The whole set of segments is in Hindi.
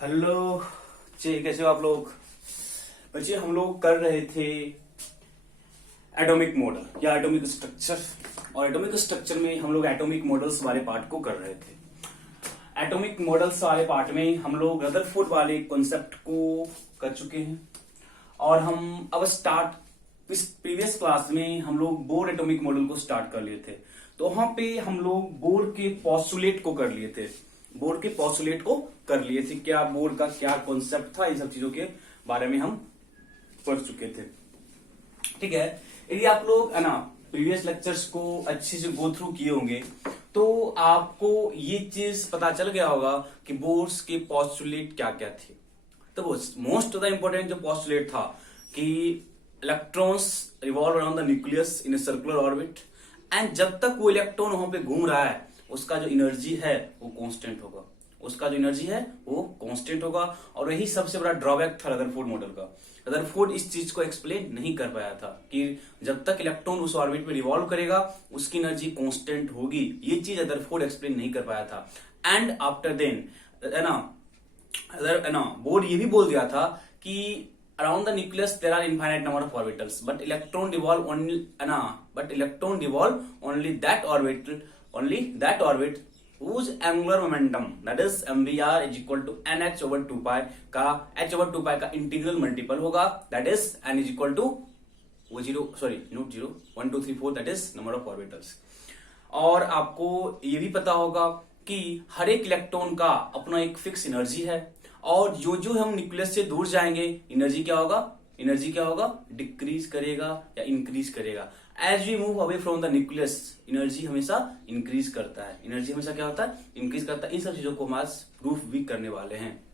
हेलो जी, कैसे हो आप लोग? बच्चे हम लोग कर रहे थे एटॉमिक मॉडल या एटॉमिक स्ट्रक्चर, और एटॉमिक स्ट्रक्चर में हम लोग एटॉमिक मॉडल्स वाले पार्ट को कर रहे थे। एटॉमिक मॉडल्स वाले पार्ट में हम लोग रदरफोर्ड वाले कॉन्सेप्ट को कर चुके हैं, और हम अब इस प्रीवियस क्लास में हम लोग बोर एटॉमिक मॉडल को स्टार्ट कर लिए थे। तो वहां पे हम लोग बोर के पोस्टुलेट को कर लिए थे, बोर के पोस्टुलेट को कर लिए थे। क्या बोर का क्या कॉन्सेप्ट था, इन सब चीजों के बारे में हम पढ़ चुके थे। ठीक है, यदि आप लोग है ना प्रीवियस लेक्चर्स को अच्छे से गो थ्रू किए होंगे तो आपको ये चीज पता चल गया होगा कि बोर्स के पोस्टुलेट क्या क्या थे। तो मोस्ट ऑफ द इंपॉर्टेंट जो पोस्टुलेट था कि electrons revolve around the nucleus in a circular orbit, and जब तक वो इलेक्ट्रॉन वहां पे घूम रहा है उसका जो एनर्जी है वो कांस्टेंट होगा, उसका जो एनर्जी है वो कांस्टेंट होगा। और यही सबसे बड़ा ड्रॉबैक था रदरफोर्ड मॉडल का। रदरफोर्ड इस चीज को एक्सप्लेन नहीं कर पाया था कि जब तक इलेक्ट्रॉन उस ऑर्बिट में रिवॉल्व करेगा उसकी एनर्जी कांस्टेंट होगी। ये चीज रदरफोर्ड एक्सप्लेन नहीं कर पाया था। एंड आफ्टर देन बोर्ड ये भी बोल दिया था कि around the nucleus there are infinite number of orbitals, but electron revolve only that orbit whose angular momentum, that is mvr is equal to nh over 2 pi का h over 2 pi का इंटीग्रल मल्टीपल होगा, that is n is equal to 1 2 3 4, that is number of orbitals। और आपको ये भी पता होगा कि हर एक इलेक्ट्रॉन का अपना एक फिक्स एनर्जी है, और जो हम न्यूक्लियस से दूर जाएंगे एनर्जी क्या होगा डिक्रीज करेगा या इंक्रीज करेगा। As we move away from the nucleus energy हमेशा इंक्रीज करता है, एनर्जी हमेशा क्या होता है इंक्रीज करता है। इन सब चीजों को हम आज प्रूफ भी करने वाले हैं।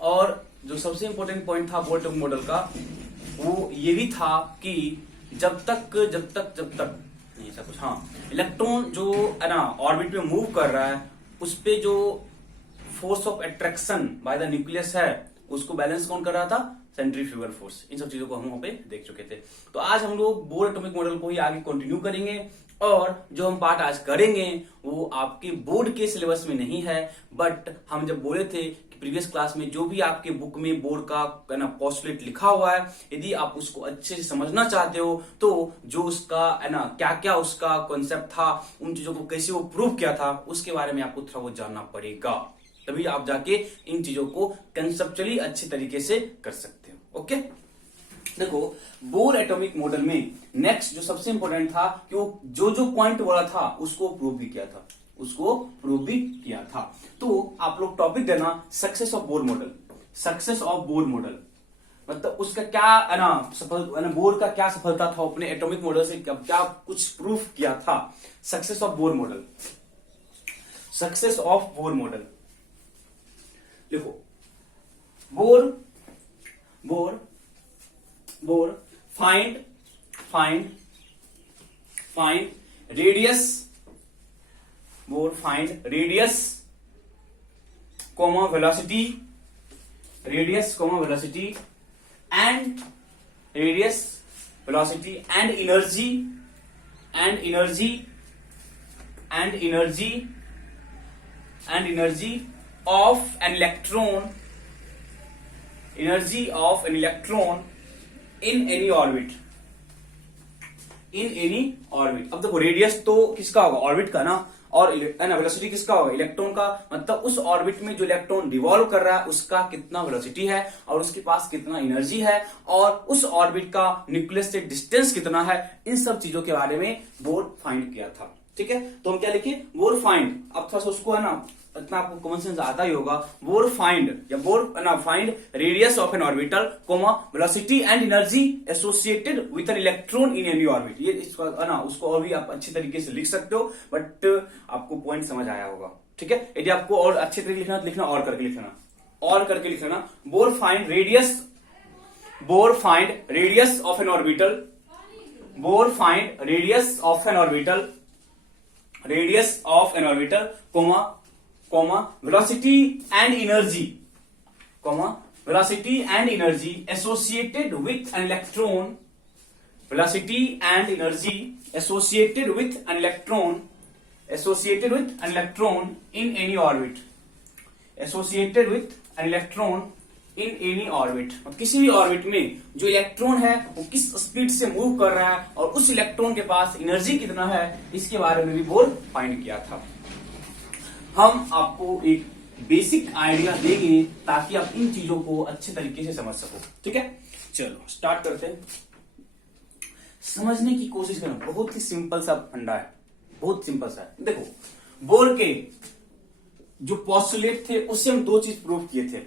और जो सबसे इंपॉर्टेंट पॉइंट था बोर एटॉमिक मॉडल का वो ये भी था कि जब तक नहीं ऐसा कुछ, हाँ, इलेक्ट्रॉन जो है ना ऑर्बिट में मूव कर रहा है उस पे जो force of attraction by the nucleus है उसको बैलेंस कौन कर रहा था, सेंट्रीफ्यूगल फोर्स। इन सब चीजों को हम वहां पे देख चुके थे। तो आज हम लोग बोर एटॉमिक मॉडल को ही आगे कंटिन्यू करेंगे, और जो हम पार्ट आज करेंगे वो आपके बोर्ड के सिलेबस में नहीं है, बट हम जब बोले थे कि प्रीवियस क्लास में जो भी आपके बुक में बोर्ड का ना पोस्टुलेट लिखा हुआ है, यदि आप उसको अच्छे से समझना चाहते हो तो जो उसका है ना क्या क्या उसका कॉन्सेप्ट था, उन चीजों को कैसे वो प्रूव किया था उसके बारे में आपको थोड़ा बहुत जानना पड़ेगा, तभी आप जाके इन चीजों को कंसेप्चुअली अच्छे तरीके से कर सकते हो। ओके, देखो बोर एटॉमिक मॉडल में नेक्स्ट जो सबसे इंपॉर्टेंट था कि वो जो पॉइंट बोला था उसको प्रूव भी किया था। तो आप लोग टॉपिक देना success of Bohr model. Success of Bohr model मतलब उसका क्या है ना बोर का क्या सफलता था, अपने एटॉमिक मॉडल से क्या कुछ प्रूफ किया था। Success of Bohr model, success of Bohr model लिखो। Bohr find radius, Bohr find radius comma velocity, and energy of an electron in any orbit। अब देखो रेडियस तो किसका होगा, ऑर्बिट का ना, और वेलोसिटी किसका होगा, इलेक्ट्रॉन का। मतलब उस ऑर्बिट में जो इलेक्ट्रॉन रिवॉल्व कर रहा है उसका कितना वेलोसिटी है और उसके पास कितना एनर्जी है, और उस ऑर्बिट का न्यूक्लियस से डिस्टेंस कितना है, इन सब चीजों के बारे में बोर फाइंड किया था। ठीक है, तो हम क्या लिखे, बोर फाइंड। अब थोड़ा सा उसको है ना इतना आपको कॉमन सेंस आता ही होगा। Bohr find radius of an orbital comma velocity and energy associated with an electron in any orbit. ये इसको है ना उसको और भी आप अच्छी तरीके से लिख सकते हो, बट आपको पॉइंट समझ आया होगा। ठीक है, यदि आपको और अच्छे तरीके लिखना तो लिखना और करके लिखना। Bore find radius of an orbital, velocity and energy associated with an electron velocity and energy associated with an electron in any orbit, associated with N electron in any orbit, किसी भी ऑर्बिट में जो इलेक्ट्रॉन है वो किस स्पीड से मूव कर रहा है और उस इलेक्ट्रॉन के पास एनर्जी कितना है, इसके बारे में भी बोर फाइंड किया था। हम आपको एक बेसिक आइडिया देंगे ताकि आप इन चीजों को अच्छे तरीके से समझ सको। ठीक है, चलो स्टार्ट करते हैं। समझने की कोशिश करें, बहुत ही सिंपल सा फंडा है, बहुत सिंपल सा है। देखो, बोर के जो पोस्टुलेट थे उससे हम दो चीज प्रूव किए थे।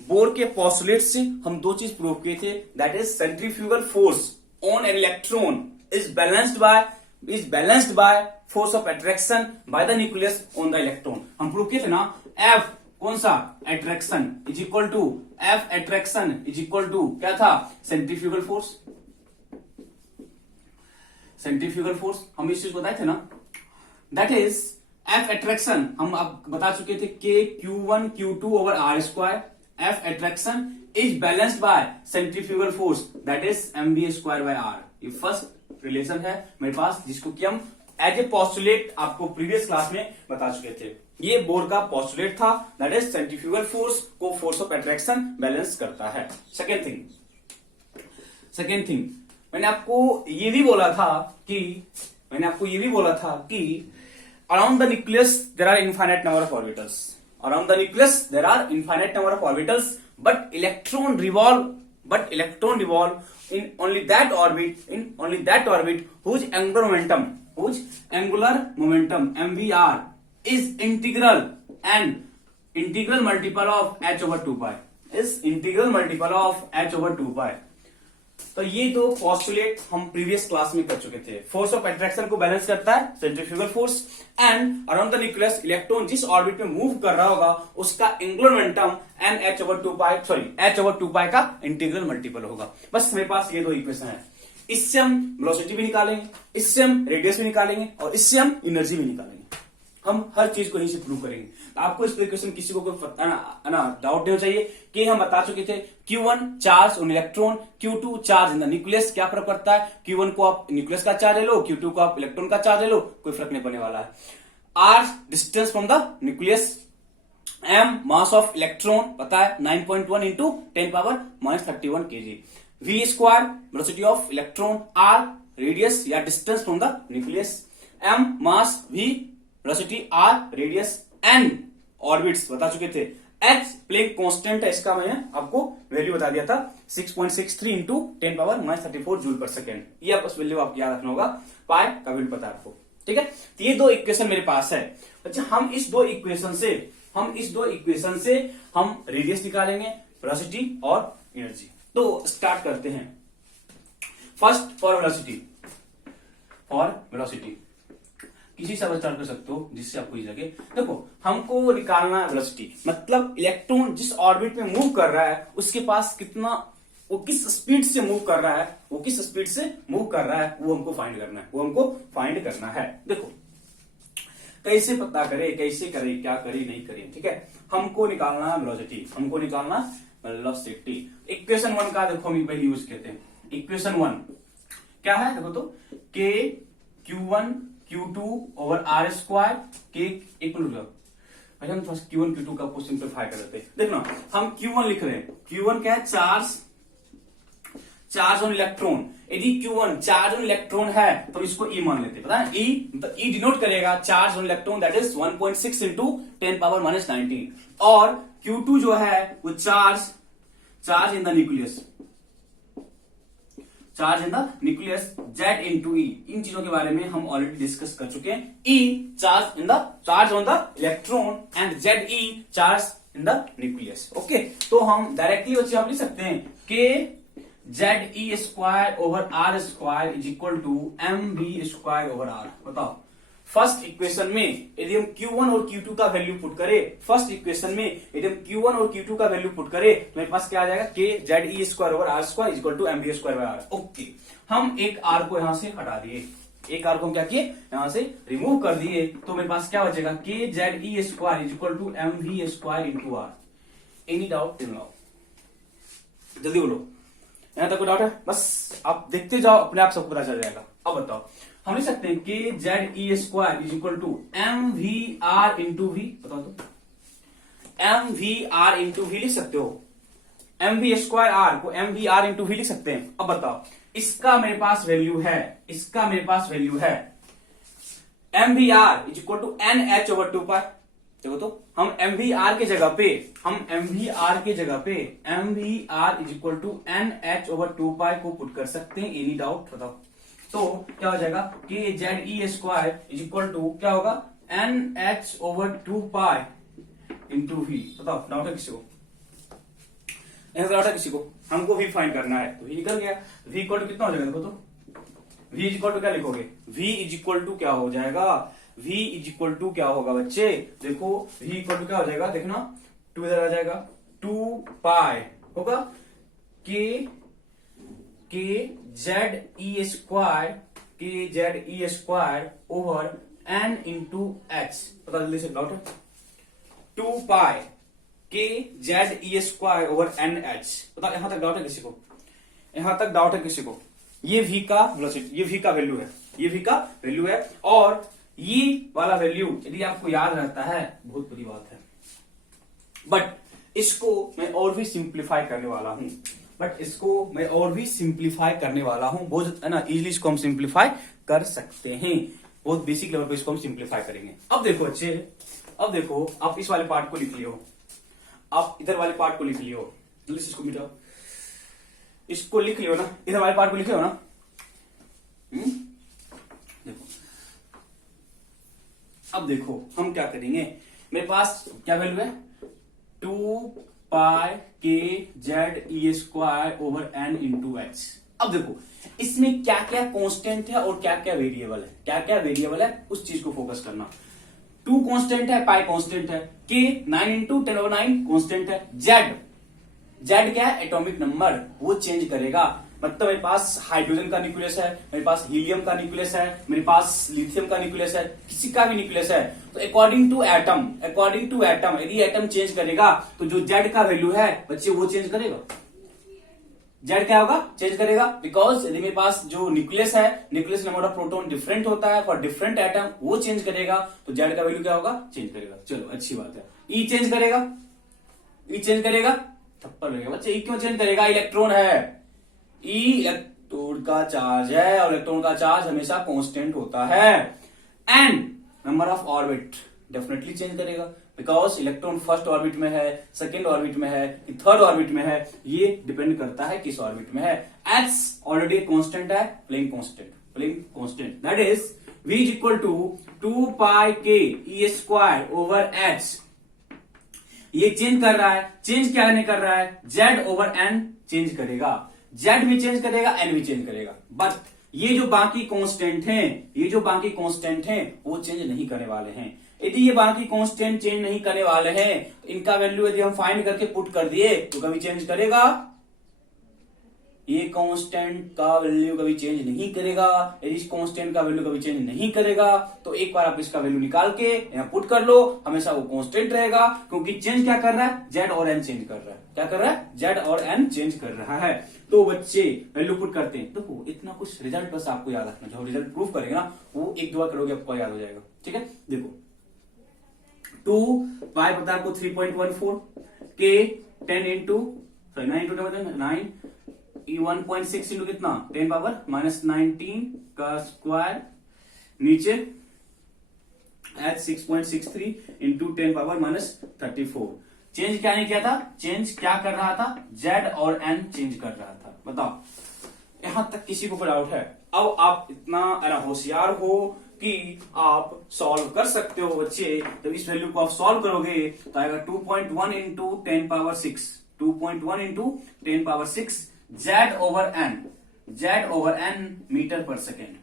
बोर के पोस्टुलेट से हम दो चीज प्रूव किए थे, that is centrifugal force on an electron is balanced by force of attraction by the nucleus on the electron. हम प्रूव किए थे ना, एफ कौन सा, attraction is equal to F attraction is equal to क्या था, सेंट्रीफ्यूगल फोर्स। सेंट्रीफ्यूगल फोर्स हम इस चीज बताए थे ना, दैट इज एफ अट्रैक्शन हम आप बता चुके थे, K Q1 Q2 over are square. F attraction is balanced by centrifugal force, that is mv square by R. ये फर्स्ट रिलेशन है मेरे पास, जिसको कि हम एज ए पोस्टुलेट आपको प्रीवियस क्लास में बता चुके थे। ये बोर का पोस्टुलेट था, दैट इज सेंट्रीफ्यूगल फोर्स को फोर्स ऑफ अट्रैक्शन बैलेंस करता है। सेकेंड थिंग मैंने आपको ये भी बोला था कि around the nucleus there are infinite number of orbitals. Around the nucleus there are infinite number of orbitals, but electron revolve in only that orbit whose angular momentum mvr is integral multiple of h over 2 pi. तो ये दो पोस्टुलेट हम प्रीवियस क्लास में कर चुके थे। फोर्स ऑफ अट्रैक्शन को बैलेंस करता है centrifugal force, and around the nucleus electron जिस ऑर्बिट में मूव कर रहा होगा उसका angular momentum N h over 2 pi का इंटीग्रल मल्टीपल होगा। बस मेरे पास ये दो इक्वेशन है, इससे हम वेलोसिटी भी निकालेंगे, इससे हम रेडियस भी निकालेंगे और इससे हम एनर्जी भी निकालेंगे। हम हर चीज को यहीं से प्रूव करेंगे। आपको इस इक्वेशन किसी को कोई डाउट नहीं होना चाहिए कि हम बता चुके थे Q1 charge on electron, Q2 charge in the nucleus. क्या फर्क पड़ता है, Q1 को आप न्यूक्लियस का चार्ज ले लो, Q2 को आप इलेक्ट्रॉन का चार्ज ले लो, कोई फर्क नहीं पड़ने वाला है। R distance from the nucleus, M mass of electron पता है 9.1 into 10⁻31 kg, V square velocity of electron, R radius या distance from the nucleus, M mass, V velocity, R radius, N orbits बता चुके थे, H प्लेक कांस्टेंट है, इसका मैंने आपको वैल्यू बता दिया था 6.63 इंटू 10⁻34 जूल पर सेकेंड। ये आप उस वैल्यू आपको याद रखना होगा, पाई का वैल्यू पता है आपको। ठीक है, तो ये दो इक्वेशन मेरे पास है। अच्छा, हम इस दो इक्वेशन से हम रेडियस निकालेंगे, वेलोसिटी और एनर्जी। तो स्टार्ट करते हैं। फर्स्ट फॉर वेलोसिटी किसी से स्टार्ट कर सकते हो जिससे आपको ये लगे। देखो, हमको निकालना है वेलोसिटी, मतलब इलेक्ट्रॉन जिस ऑर्बिट में मूव कर रहा है उसके पास कितना, वो किस स्पीड से मूव कर रहा है, वो हमको फाइंड करना है। देखो, कैसे पता करे, कैसे करे, क्या करे, नहीं करे। ठीक है, हमको निकालना है वेलोसिटी, इक्वेशन 1 का देखो हम पहले यूज करते हैं। इक्वेशन 1 क्या है, देखो तो K Q1 Q2 over are square के एक मिनट, हम फर्स्ट Q1 Q2 का क्वेश्चन सिंपलीफाई कर देते हैं। देखना, हम Q1 लिख रहे हैं, Q1 क्या है, चार्ज ऑन इलेक्ट्रॉन। यदि Q1 चार्ज ऑन इलेक्ट्रॉन है तो इसको E मान लेते हैं, पता है E, मतलब E डिनोट करेगा charge on electron, that is 1.6 into 10⁻19, और Q2 जो है वो charge in the nucleus, Z into E। इन चीजों के बारे में हम ऑलरेडी डिस्कस कर चुके हैं। E charge on the electron and ZE charge in the nucleus. Okay, तो हम डायरेक्टली बच्चे आप लिख सकते हैं K ZE square over are square is equal to MV square over R. बताओ, फर्स्ट इक्वेशन में यदि हम Q1 और Q2 का वैल्यू पुट करें, तो मेरे पास क्या आ जाएगा, K ZE square over are square equal to MV square by R. Okay, हम एक आर को यहां से हटा दिए, एक आर को हम क्या किए, यहां से रिमूव कर दिए, तो मेरे पास क्या बचेगा, K ZE square equal to MV square into R. Any doubt till now? जल्दी बोलो, यहां तक कोई डाउट है? बस आप देखते जाओ, अपने आप सबको पता चल जाएगा। अब बताओ, हम लिख सकते हैं K ZE square is equal to MVR into V। बताओ तो, M V R into V लिख सकते हो, एम वी स्क्वायर आर को M V R into V लिख सकते हैं। अब बताओ, इसका मेरे पास वैल्यू है, इसका मेरे पास वैल्यू है M V R is equal to N H over 2 pi. देखो तो हम एम वी आर के जगह पे, हम एम वी आर के जगह पे M V R is equal to N H over 2 pi को पुट कर सकते हैं। एनी डाउट बताओ? तो क्या हो जाएगा, K Z E square is equal to क्या होगा, N H over 2 pi into वी। बताओ डाउट है किसी को? डाउट है किसी को? हमको वी फाइंड करना है, तो वी निकल गया। वी इक्वल टू कितना हो जाएगा? देखो तो v इज इक्वल टू क्या लिखोगे, v इज इक्वल टू क्या हो जाएगा, v इज इक्वल टू क्या होगा बच्चे? देखो v इक्वल टू क्या हो जाएगा, देखना 2 इधर आ जाएगा, 2 पाई होगा के जेड ई स्क्वायर, के जेड ई square over n into h. पता जल्दी से डाउट है? 2 पाई के जेड ई स्क्वायर ओवर एन एच। पता यहां तक डाउट है किसी को? यहां तक डाउट है किसी को? ये v का वेलोसिटी, ये v का वैल्यू है, ये v का वैल्यू है। और ये वाला वैल्यू यदि आपको याद रहता है बहुत बड़ी बात है, बट इसको मैं और भी सिंप्लीफाई करने वाला हूं, बहुत है ना, इजीली इसको हम सिंप्लीफाई कर सकते हैं, बहुत बेसिक लेवल पे इसको हम सिंप्लीफाई करेंगे। अब देखो अच्छे, अब देखो आप इस वाले पार्ट को लिख लियो, आप इधर वाले पार्ट को लिख लियो, जल्दी से इसको मिटाओ, इसको लिख लियो ना, इधर वाले पार्ट को लिखे हो ना। देखो अब देखो हम क्या करेंगे, मेरे पास क्या वैल्यू है, 2 पाई के जेड ई square over n into h. अब देखो इसमें क्या क्या कांस्टेंट है और क्या क्या वेरिएबल है, क्या क्या वेरिएबल है उस चीज को फोकस करना। 2 कांस्टेंट है, पाई कांस्टेंट है, के 9 इंटू 10⁻⁹ कांस्टेंट है, जेड क्या है, एटॉमिक नंबर, वो चेंज करेगा। मतलब मेरे पास हाइड्रोजन का न्यूक्लियस है, मेरे पास हीलियम का न्यूक्लियस है, मेरे पास लिथियम का न्यूक्लियस है, किसी का भी न्यूक्लियस है, तो अकॉर्डिंग टू एटम यदि एटम चेंज करेगा तो जो जेड का वैल्यू है बच्चे वो चेंज करेगा। जेड क्या होगा, चेंज करेगा, बिकॉज यदि मेरे पास जो न्यूक्लियस है, nucleus number of proton different होता है फॉर डिफरेंट एटम, वो चेंज करेगा, तो जेड का वैल्यू क्या होगा, चेंज करेगा। चलो अच्छी बात है। ई चेंज करेगा, ई चेंज करेगा, थप्पड़ लगेगा बच्चे। ई क्यों चेंज करेगा, इलेक्ट्रॉन है, ई इलेक्ट्रॉन का चार्ज है और इलेक्ट्रॉन का चार्ज हमेशा कांस्टेंट होता है। And number of orbit definitely change करेगा, बिकॉज इलेक्ट्रॉन फर्स्ट ऑर्बिट में है, सेकेंड ऑर्बिट में है, थर्ड ऑर्बिट में है, ये डिपेंड करता है किस ऑर्बिट में है। एच ऑलरेडी कांस्टेंट है, playing constant, that is v is equal to 2 pi K E square over H. ये चेंज कर रहा है, चेंज क्या नहीं कर रहा है, z ओवर n चेंज करेगा, z भी चेंज करेगा, n भी चेंज करेगा, बट ये जो बाकी कांस्टेंट हैं, वो चेंज नहीं करने वाले हैं। यदि ये बाकी कांस्टेंट चेंज नहीं करने वाले हैं, इनका वैल्यू यदि हम फाइंड करके पुट कर दिए तो कभी चेंज करेगा, ये कांस्टेंट का वैल्यू कभी चेंज नहीं करेगा। यदि इस कांस्टेंट का वैल्यू कभी चेंज नहीं करेगा तो एक बार आप इसका वैल्यू निकाल के यहाँ पुट कर लो, हमेशा वो कांस्टेंट रहेगा, क्योंकि चेंज क्या कर रहा है, जेड और एन चेंज कर रहा है। क्या कर रहा है, जेड और एन चेंज कर रहा है। तो बच्चे वैल्यू पुट करते हैं, देखो इतना कुछ रिजल्ट बस आपको याद रखना, जो रिजल्ट प्रूफ करेगा ना वो 1-2 बार करोगे आपको याद हो जाएगा। ठीक है, देखो 2 पाई पता है आपको 3.14 के 10 इंटू 9 इंटू 9 1.6 इंटू कितना 10 पावर -19 का स्क्वायर, नीचे एच 6.63 इंटू 10 पावर -34। चेंज क्या नहीं किया था, चेंज क्या कर रहा था, जेड और एन चेंज कर रहा था। बताओ यहां तक किसी को डाउट है? अब आप इतना होशियार हो कि आप सॉल्व कर सकते हो बच्चे। तो इस वैल्यू को आप सॉल्व करोगे तो आएगा 2.1 into 10 power 6, 2.1 into 10 power 6 Z over N metre per second,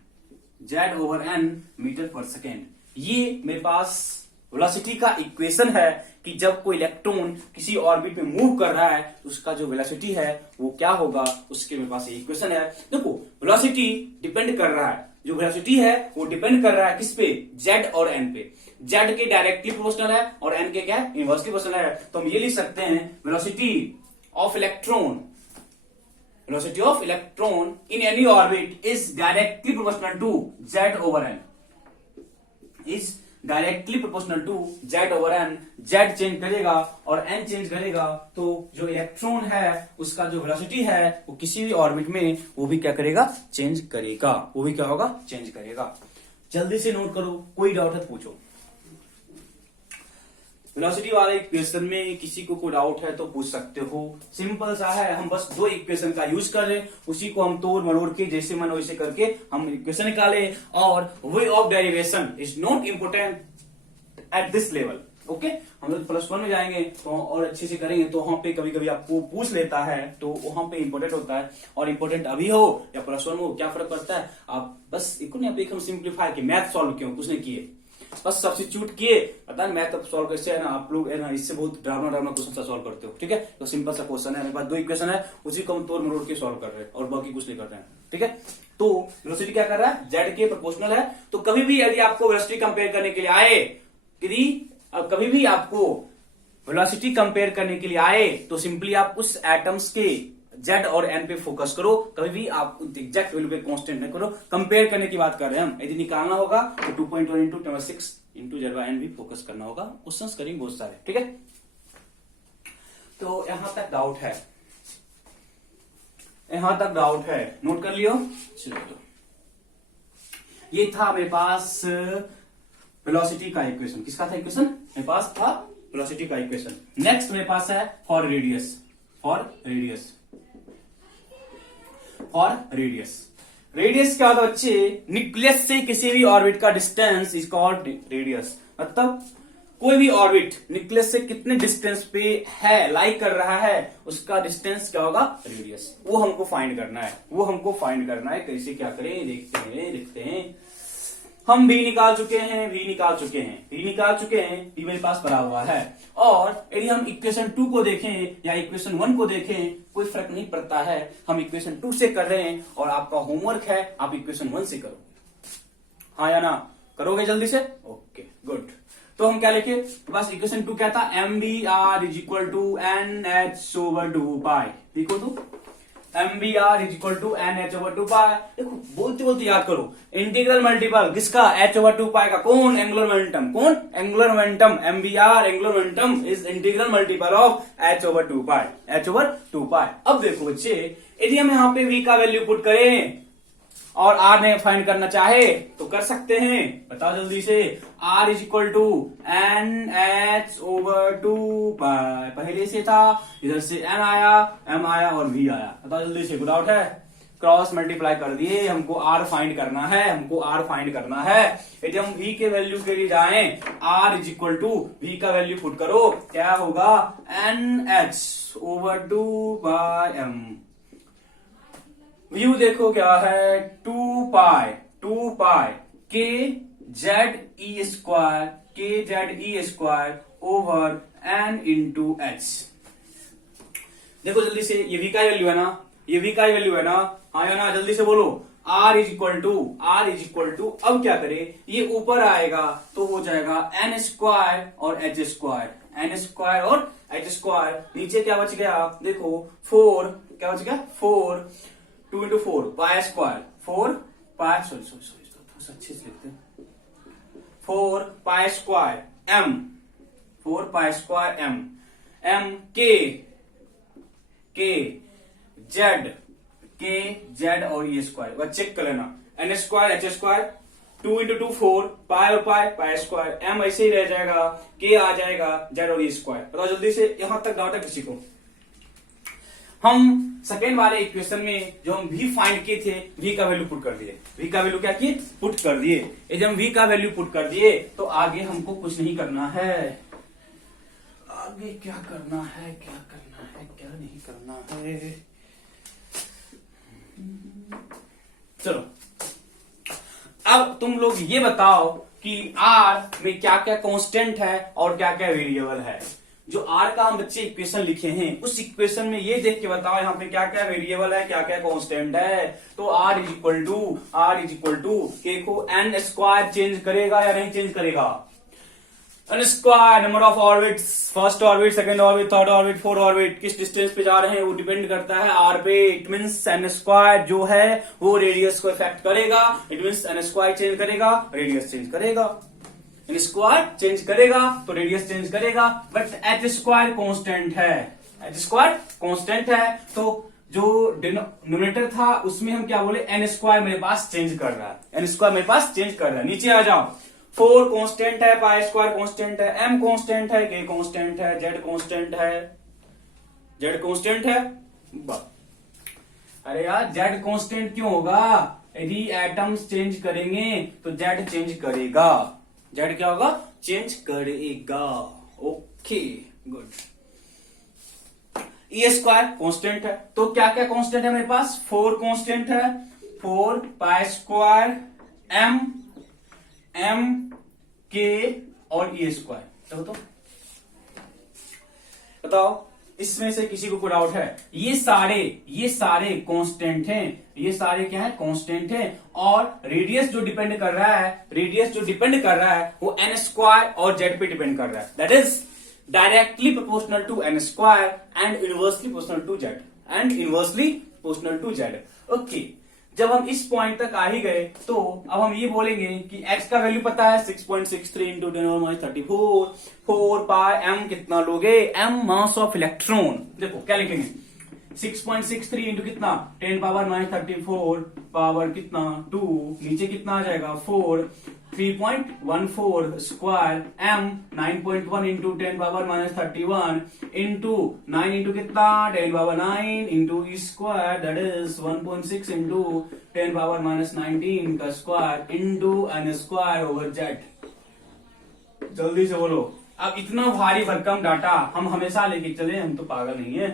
Z over N metre per second. ये मेरे पास वेलोसिटी का इक्वेशन है कि जब कोई इलेक्ट्रॉन किसी ऑर्बिट में मूव कर रहा है तो उसका जो वेलोसिटी है वो क्या होगा, उसके मेरे पास इक्वेशन है। देखो वेलोसिटी डिपेंड कर रहा है, जो वेलोसिटी है वो डिपेंड कर रहा है किस पे, जेड और एन पे। जेड के डायरेक्टली प्रोपोर्शनल है और एन के क्या है, इनवर्सली प्रोपोर्शनल है। तो हम ये लिख सकते हैं velocity of electron in any orbit is directly proportional to z over n, is directly proportional to z over n, z change करेगा और n चेंज करेगा तो जो इलेक्ट्रॉन है उसका जो वेलोसिटी है वो किसी भी ऑर्बिट में वो भी क्या करेगा, चेंज करेगा, वो भी क्या होगा, चेंज करेगा। जल्दी से नोट करो, कोई डाउट है तो पूछो। वेलोसिटी वाले इक्वेशन में किसी को कोई डाउट है तो पूछ सकते हो, सिंपल सा है, हम बस दो इक्वेशन का यूज कर रहे, उसी को हम तोड़ मरोड़ के जैसे मन वैसे करके हम इक्वेशन निकाले, और way of derivation is not important at this level. Okay, हम लोग +1 में जाएंगे तो और अच्छे से करेंगे, तो वहां पे कभी कभी आपको पूछ लेता है तो वहां पे इंपॉर्टेंट होता है, और इंपॉर्टेंट अभी हो या +1 हो क्या फर्क पड़ता है। आप बस एक हम सिंप्लीफाई किए, मैथ सॉल्व किए, कुछ नहीं किए, बस सब्स्टिट्यूट किए। पता है मैथ अब सॉल्व कैसे है ना, आप लोग है ना इससे बहुत ड्रामा क्वेश्चन सॉल्व करते हो, ठीक है। तो सिंपल सा क्वेश्चन है, मेरे पास दो इक्वेशन है, उसी को हम तोड़ मरोड़ के सॉल्व कर रहे हैं और बाकी कुछ नहीं कर रहे हैं, ठीक है। तो वेलोसिटी क्या कर रहा है, जेड के प्रोपोर्शनल है। तो कभी भी यदि आपको वेलोसिटी कंपेयर करने के लिए आए, कभी भी आपको वेलोसिटी कंपेयर करने के लिए आए तो सिंपली आप उस एटम्स के Z और N पे फोकस करो, कभी भी आप एग्जैक्ट वैल्यू पे कांस्टेंट नहीं करो, कंपेयर करने की बात कर रहे हैं हम। यदि निकालना होगा तो 2.1 इंटू 6 इंटू Z/N भी फोकस करना होगा, क्वेश्चंस करेंगे बहुत सारे, ठीक है। तो यहां तक डाउट है, यहां तक डाउट है, नोट कर लियो। चलो तो ये था मेरे पास वेलोसिटी का इक्वेशन। किसका था इक्वेशन, मेरे पास था वेलोसिटी का इक्वेशन। नेक्स्ट मेरे पास है फॉर रेडियस, रेडियस क्या होता है बच्चे, न्यूक्लियस से किसी भी ऑर्बिट का डिस्टेंस इज कॉल्ड रेडियस। मतलब कोई भी ऑर्बिट न्यूक्लियस से कितने डिस्टेंस पे है, लाइक कर रहा है, उसका डिस्टेंस क्या होगा, रेडियस। वो हमको फाइंड करना है, कैसे क्या करें देखते हैं। हम भी निकाल चुके हैं, भी मेरे पास पड़ा हुआ है। और यदि हम इक्वेशन 2 को देखें या इक्वेशन 1 को देखें, कोई फर्क नहीं पड़ता है, हम इक्वेशन 2 से कर रहे हैं और आपका होमवर्क है आप इक्वेशन 1 से करो, हाँ या ना, करोगे जल्दी से, ओके गुड। तो हम क्या लिखे, बस इक्वेशन 2 क्या था, MBR is equal to NH/2π, लिखो तो MBR is equal to NH/2π। देखो बोलते याद करो, इंटीग्रल मल्टीपल किसका, H/2π का, कौन, angular momentum, MBR angular momentum is integral multiple of H/2π। अब देखो बच्चे, यदि हम यहाँ पे V का वैल्यू पुट करें और R ने फाइंड करना चाहे तो कर सकते हैं, बताओ जल्दी से। R is equal to NH/2π, पहले से था, इधर से M आया और V आया, बताओ जल्दी से, गुड आउट है, क्रॉस मल्टीप्लाई कर दिए, हमको R फाइंड करना है। यदि हम V के वैल्यू के लिए जाएं, R is equal to V का वैल्यू पुट करो, क्या होगा, NH/2πm। व्यू देखो क्या है, 2π kZe² over n into H. देखो जल्दी से, ये V का वैल्यू है ना, हाँ या ना, जल्दी से बोलो। R इज इक्वल टू, अब क्या करे, ये ऊपर आएगा तो हो जाएगा n² और h², नीचे क्या बच गया, देखो 4, क्या बच गया, 4, 2 इंटू 4 π², 4 पाई, सॉरी थोड़ा अच्छे से लिखते हैं, 4π²m, 4π²m, m k z और E² बस चेक कर लेना, n² h², 2 इंटू 2 4, पाई और π², m ऐसे ही रह जाएगा, k आ जाएगा, z और E²। बताओ जल्दी से, यहां तक डाउट है किसी को। हम सेकेंड वाले इक्वेशन में जो हम V फाइंड किए थे, V का वैल्यू पुट कर दिए, V का वैल्यू क्या किए, पुट कर दिए। यदि हम V का वैल्यू पुट कर दिए तो आगे हमको कुछ नहीं करना है, आगे क्या करना है, क्या नहीं करना है। चलो अब तुम लोग ये बताओ कि R में क्या क्या कांस्टेंट है और क्या क्या वेरिएबल है। जो R का हम बच्चे इक्वेशन लिखे हैं, उस इक्वेशन में ये देख के बताओ यहाँ पे क्या क्या वेरिएबल है, क्या क्या कांस्टेंट है। तो R is equal to K को n² चेंज करेगा या नहीं चेंज करेगा, n², number of orbits, first orbit, second orbit, third orbit, fourth orbit, किस डिस्टेंस पे जा रहे हैं वो डिपेंड करता है R पे। इट मींस n² जो है वो रेडियस को इफेक्ट करेगा, इट मींस n² चेंज करेगा, रेडियस चेंज करेगा। एन स्क्वायर चेंज करेगा तो रेडियस चेंज करेगा, बट एच स्क्वायर कांस्टेंट है, एच स्क्वायर कांस्टेंट है। तो जो डिनोमिनेटर था उसमें हम क्या बोले, एन स्क्वायर मेरे पास चेंज कर रहा है, एन स्क्वायर मेरे पास चेंज कर रहा है। नीचे आ जाओ, 4 कांस्टेंट है, पाई स्क्वायर कांस्टेंट है, एम कांस्टेंट है, के कांस्टेंट है, जेड कांस्टेंट है, जेड कांस्टेंट है। अरे यार जेड कांस्टेंट क्यों होगा, यदि एटम्स चेंज करेंगे तो जेड चेंज करेगा, जेड क्या होगा, चेंज करेगा। Okay good. E square constant है, तो क्या क्या कांस्टेंट है मेरे पास, 4 कांस्टेंट है, 4 पाई स्क्वायर एम, एम के और ई स्क्वायर। तो बताओ इसमें से किसी को कोई डाउट है, ये सारे कांस्टेंट हैं, ये सारे क्या है, कांस्टेंट हैं। और रेडियस जो डिपेंड कर रहा है, रेडियस जो डिपेंड कर रहा है वो एन स्क्वायर और जेड पे डिपेंड कर रहा है, that is directly proportional to N square and inversely proportional to Z, and inversely proportional to Z. Okay, जब हम इस पॉइंट तक आ ही गए तो अब हम ये बोलेंगे कि x का वैल्यू पता है 6.63 इंटू 10⁻34, 4 पाई m कितना लोगे, m मास ऑफ इलेक्ट्रॉन। देखो क्या लिखेंगे, 6.63 इंटू कितना 10⁻34 पावर कितना 2, नीचे कितना आ जाएगा 4, 3.14 square m 9.1 into 10⁻31 into 9 into कितना 10⁻9 into E square, that is 1.6 into 10⁻19 का square into N square over Z. जल्दी से बोलो। अब इतना भारी भरकम डाटा हम हमेशा लेके चले, हम तो पागल नहीं है,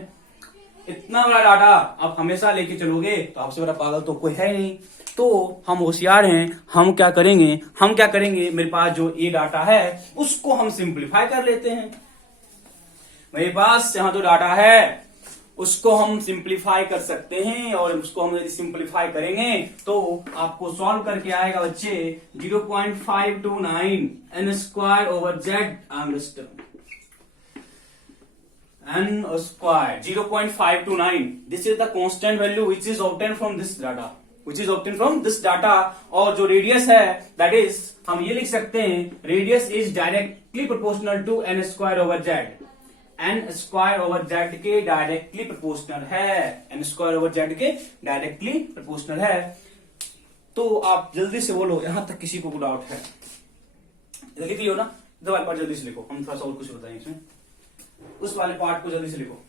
इतना बड़ा डाटा आप हमेशा लेके चलोगे तो आपसे बड़ा पागल तो कोई है नहीं। तो हम होशियार हैं, हम क्या करेंगे, मेरे पास जो ये डाटा है उसको हम सिंप्लीफाई कर लेते हैं। मेरे पास यहाँ जो डाटा है उसको हम सिंप्लीफाई कर सकते हैं, और उसको हम यदि सिंप्लीफाई करेंगे तो आपको सॉल्व करके आएगा बच्चे 0.529 N square over Z angstrom, n square 0.529. This is the constant value which is obtained from this data, और जो रेडियस है दैट इज हम ये लिख सकते हैं, radius is directly proportional to N square over Z, N square over Z के डायरेक्टली प्रोपोर्शनल है, एन स्क्वायर ओवर जेड के डायरेक्टली प्रोपोर्शनल है। तो आप जल्दी से बोलो, यहां तक किसी को डाउट है, लिख लियो ना, दो वाले पार्ट जल्दी से लिखो, हम थोड़ा सा और कुछ बताएंगे इसमें, उस वाले पार्ट को जल्दी से लिखो।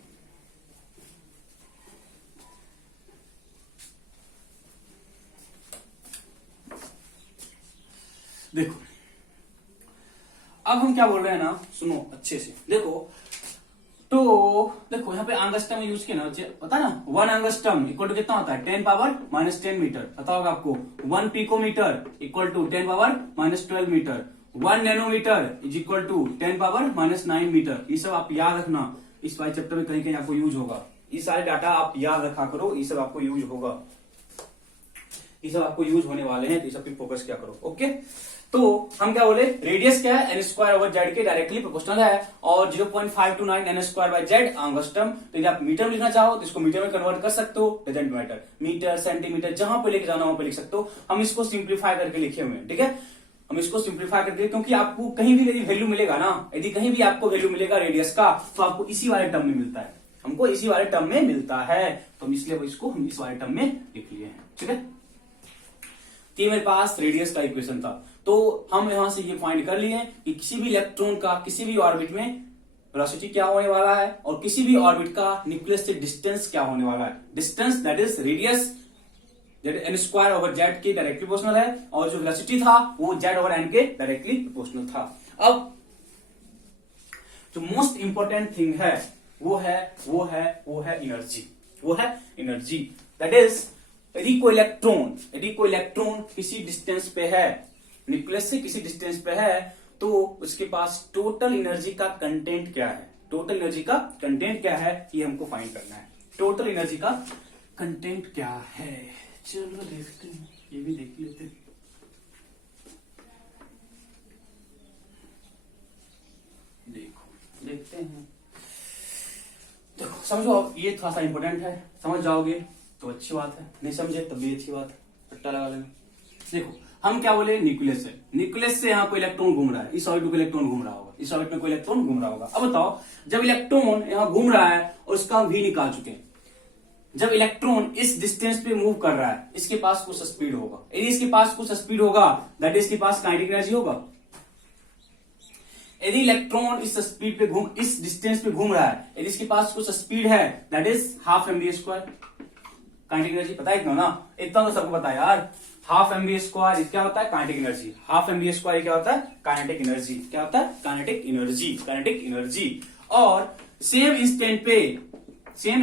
देखो अब हम क्या बोल रहे हैं ना, सुनो अच्छे से देखो। तो देखो यहाँ पे एंगस्ट्रम यूज किया ना, पता ना 1 एंगस्ट्रम इक्वल टू कितना होता है 10⁻−10 मीटर, पता होगा आपको। 1 picometre equal to 10⁻−12 metre, 1 nanometre is equal to 10⁻−9 metre. ये सब आप याद रखना, इस वाले चैप्टर में कहीं कहीं आपको यूज होगा, ये सारे डाटा आप याद रखा करो, ये सब आपको यूज होगा, ये सब आपको यूज होने वाले हैं, तो ये सब पे फोकस क्या करो। ओके, तो हम क्या बोले, रेडियस क्या है, एन स्क्वायर ओवर जेड के डायरेक्टली प्रोपोर्शनल है, और 0.529 N square by Z angstrom. तो यदि आप मीटर में लिखना चाहो तो इसको मीटर में कन्वर्ट कर सकते हो, डजंट मैटर, मीटर सेंटीमीटर जहां पे लेके जाना वहां पे लिख सकते हो। हम इसको सिंप्लीफाई करके लिखे हुए हैं, ठीक है, हम इसको सिंप्लीफाई करके, क्योंकि आपको कहीं भी यदि वैल्यू मिलेगा ना, यदि कहीं भी आपको वैल्यू मिलेगा रेडियस का, तो आपको इसी वाले टर्म में मिलता है, हमको इसी वाले टर्म में मिलता है, तो इसलिए इसको हम इस वाले टर्म में लिख लिए हैं, ठीक है। ये मेरे पास रेडियस का इक्वेशन था, तो हम यहां से ये फाइंड कर लिए कि किसी भी इलेक्ट्रॉन का किसी भी ऑर्बिट में वेलोसिटी क्या होने वाला है, और किसी भी ऑर्बिट का न्यूक्लियस से डिस्टेंस क्या होने वाला है। Distance that is radius N square over Z के डायरेक्टली प्रोपोर्शनल है, और जो वेलोसिटी था वो जेड ओवर एन के डायरेक्टली प्रोपोर्शनल था। अब जो मोस्ट इंपॉर्टेंट थिंग है वो है एनर्जी, दैट इज यदि कोई इलेक्ट्रॉन किसी डिस्टेंस पे है, न्यूक्लियस से किसी डिस्टेंस पे है, तो उसके पास टोटल एनर्जी का कंटेंट क्या है, टोटल एनर्जी का कंटेंट क्या है, ये हमको फाइंड करना है। टोटल एनर्जी का कंटेंट क्या है, चलो देखते हैं, ये भी देख लेते हैं। देखते हैं, देखो समझो, अब ये थोड़ा सा इंपॉर्टेंट है, समझ जाओगे तो अच्छी बात है, नहीं समझे तब भी अच्छी बात है, रट्टा लगा लेना। देखो हम क्या बोले, न्यूक्लियस है, न्यूक्लियस से यहाँ कोई इलेक्ट्रॉन घूम रहा है, इस ऑर्बिट में कोई इलेक्ट्रॉन घूम रहा होगा, इस ऑर्बिट में कोई इलेक्ट्रॉन घूम रहा होगा। अब बताओ, जब इलेक्ट्रॉन यहाँ घूम रहा है और उसका हम v निकाल चुके हैं, जब इलेक्ट्रॉन इस डिस्टेंस पे मूव कर रहा है, इसके पास कुछ स्पीड होगा, यदि इसके पास कुछ स्पीड होगा दैट इज इसके पास काइनेटिक एनर्जी होगा। यदि इलेक्ट्रॉन इस स्पीड पे घूम, इस डिस्टेंस पे घूम रहा है, यदि इसके पास कुछ स्पीड है that is half mv square kinetic energy. पता है इतना ना, इतना तो सबको पता है यार। हाफ mv स्क्वायर क्या होता है, kinetic energy. Half mv square क्या होता है, काइनेटिक एनर्जी। क्या होता है, काइनेटिक एनर्जी, काइनेटिक एनर्जी। और सेम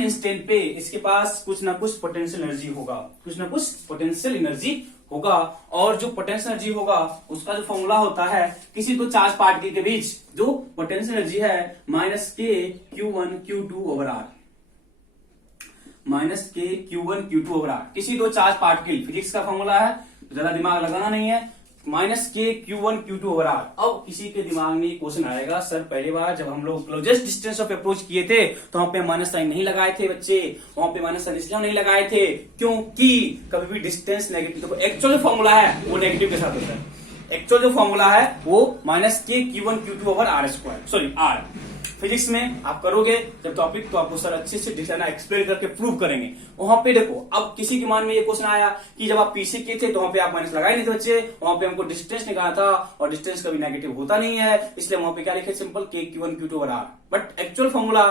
इंस्टेंट पे इसके पास कुछ ना कुछ पोटेंशियल एनर्जी होगा, कुछ ना कुछ पोटेंशियल एनर्जी होगा। और जो पोटेंशियल एनर्जी होगा उसका जो फॉर्मूला होता है, किसी दो चार्ज पार्टिकल के बीच जो पोटेंशियल एनर्जी है minus K Q1 Q2 over are, minus K Q1 Q2 over R. किसी दो चार्ज पार्टिकल, फिजिक्स का फॉर्मूला है, ज्यादा दिमाग लगाना नहीं है, minus K Q1 Q2 over are. अब किसी के दिमाग में क्वेश्चन आएगा, सर पहली बार जब हम लोग क्लोजेस्ट डिस्टेंस ऑफ अप्रोच किए थे तो वहां पे माइनस साइन नहीं लगाए थे बच्चे, वहां पे माइनस साइन इसलिए नहीं लगाए थे क्योंकि कभी भी डिस्टेंस नेगेटिव, तो एक्चुअल फॉर्मूला है वो नेगेटिव के साथ होता है। एक्चुअल जो फॉर्मूला है वो minus K Q1 Q2 over are square, sorry R. Physics में आप करोगे जब टॉपिक तो आपको सर अच्छे से डिजाइन एक्सप्लेन करके प्रूव करेंगे। वहां पे देखो, अब किसी के मन में ये क्वेश्चन आया कि जब आप पीछे किए थे तो वहां पे आप माइनस लगाए नहीं थे बच्चे, वहां पे हमको डिस्टेंस निकालना था और डिस्टेंस कभी नेगेटिव होता नहीं है, इसलिए वहां पे क्या लिखे, simple K Q1 Q2 over R. But actual formula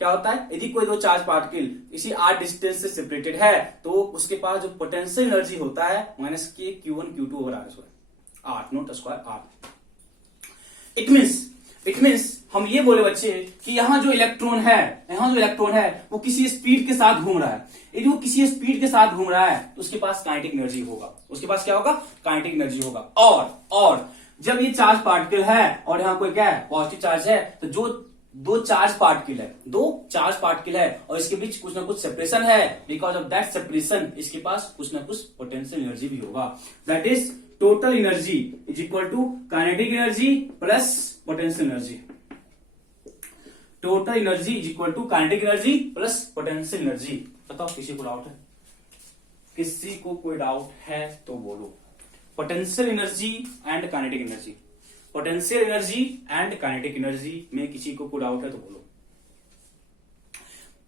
क्या होता है, यदि कोई दो चार्ज पार्टिकल इसी आर डिस्टेंस से सेपरेटेड है तो उसके पास जो पोटेंशियल एनर्जी होता है minus K Q1 Q2 over are square, R not square R. It means हम ये बोले बच्चे कि यहाँ जो इलेक्ट्रॉन है वो किसी स्पीड के साथ घूम रहा है। यदि वो किसी स्पीड के साथ घूम रहा है तो उसके पास काइनेटिक एनर्जी होगा, उसके पास क्या होगा, काइनेटिक एनर्जी होगा। और जब ये चार्ज पार्टिकल है और यहाँ कोई क्या है, पॉजिटिव चार्ज है, तो जो दो चार्ज पार्टिकल है और इसके बीच कुछ ना कुछ सेपरेशन है, बिकॉज ऑफ दैट सेपरेशन इसके पास कुछ ना कुछ पोटेंशियल एनर्जी भी होगा। That is total energy is equal to kinetic energy plus potential energy. Total energy is equal to kinetic energy plus potential energy. बताओ किसी को डाउट है, किसी को कोई डाउट है तो बोलो। Potential energy and kinetic energy, potential energy and kinetic energy में किसी को कोई डाउट है तो बोलो।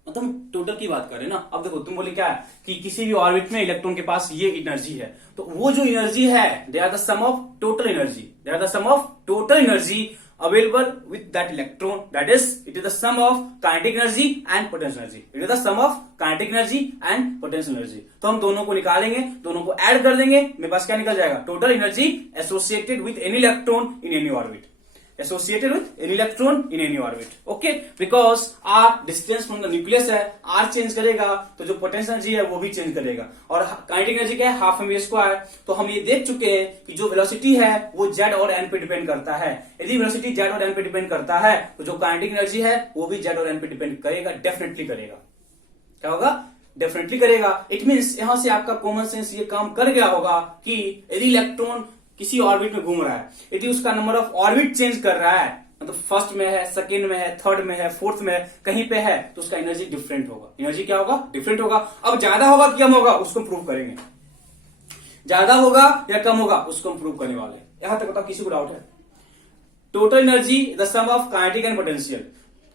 मतलब टोटल की बात करें ना। अब देखो, तुम बोले क्या कि किसी भी ऑर्बिट में इलेक्ट्रॉन के पास ये एनर्जी है, तो वो जो एनर्जी है they are the sum of total energy, they are the sum of total energy available with that electron, that is it is the sum of kinetic energy and potential energy, it is the sum of kinetic energy and potential energy। तो हम दोनों को निकालेंगे, दोनों को ऐड कर देंगे, मेरे पास क्या निकल जाएगा, total energy associated with any electron in any orbit, associated with any electron in any orbit, okay, because r distance from the nucleus है, r चेंज करेगा तो जो पोटेंशियल एनर्जी है वो भी चेंज करेगा। और काइनेटिक एनर्जी क्या है, हाफ mv स्क्वायर। तो हम ये देख चुके हैं कि जो वेलोसिटी है वो z और n पे डिपेंड करता है। यदि वेलोसिटी z और n पे डिपेंड करता है तो जो काइनेटिक एनर्जी है वो भी z और n पे डिपेंड करेगा, डेफिनेटली करेगा। क्या होगा, डेफिनेटली करेगा। इट मीन्स यहां से आपका कॉमन सेंस ये काम कर गया होगा कि यदि इलेक्ट्रॉन किसी ऑर्बिट में घूम रहा है, यदि उसका नंबर ऑफ ऑर्बिट चेंज कर रहा है, मतलब फर्स्ट में है, सेकंड में है, थर्ड में है, फोर्थ में है, कहीं पे है, तो उसका एनर्जी डिफरेंट होगा। एनर्जी क्या होगा, डिफरेंट होगा। अब ज्यादा होगा कि कम होगा उसको प्रूव करेंगे, ज्यादा होगा या कम होगा उसको हम प्रूव करने वाले। यहां तक बताओ किसी को डाउट है। Total energy the sum of kinetic and potential,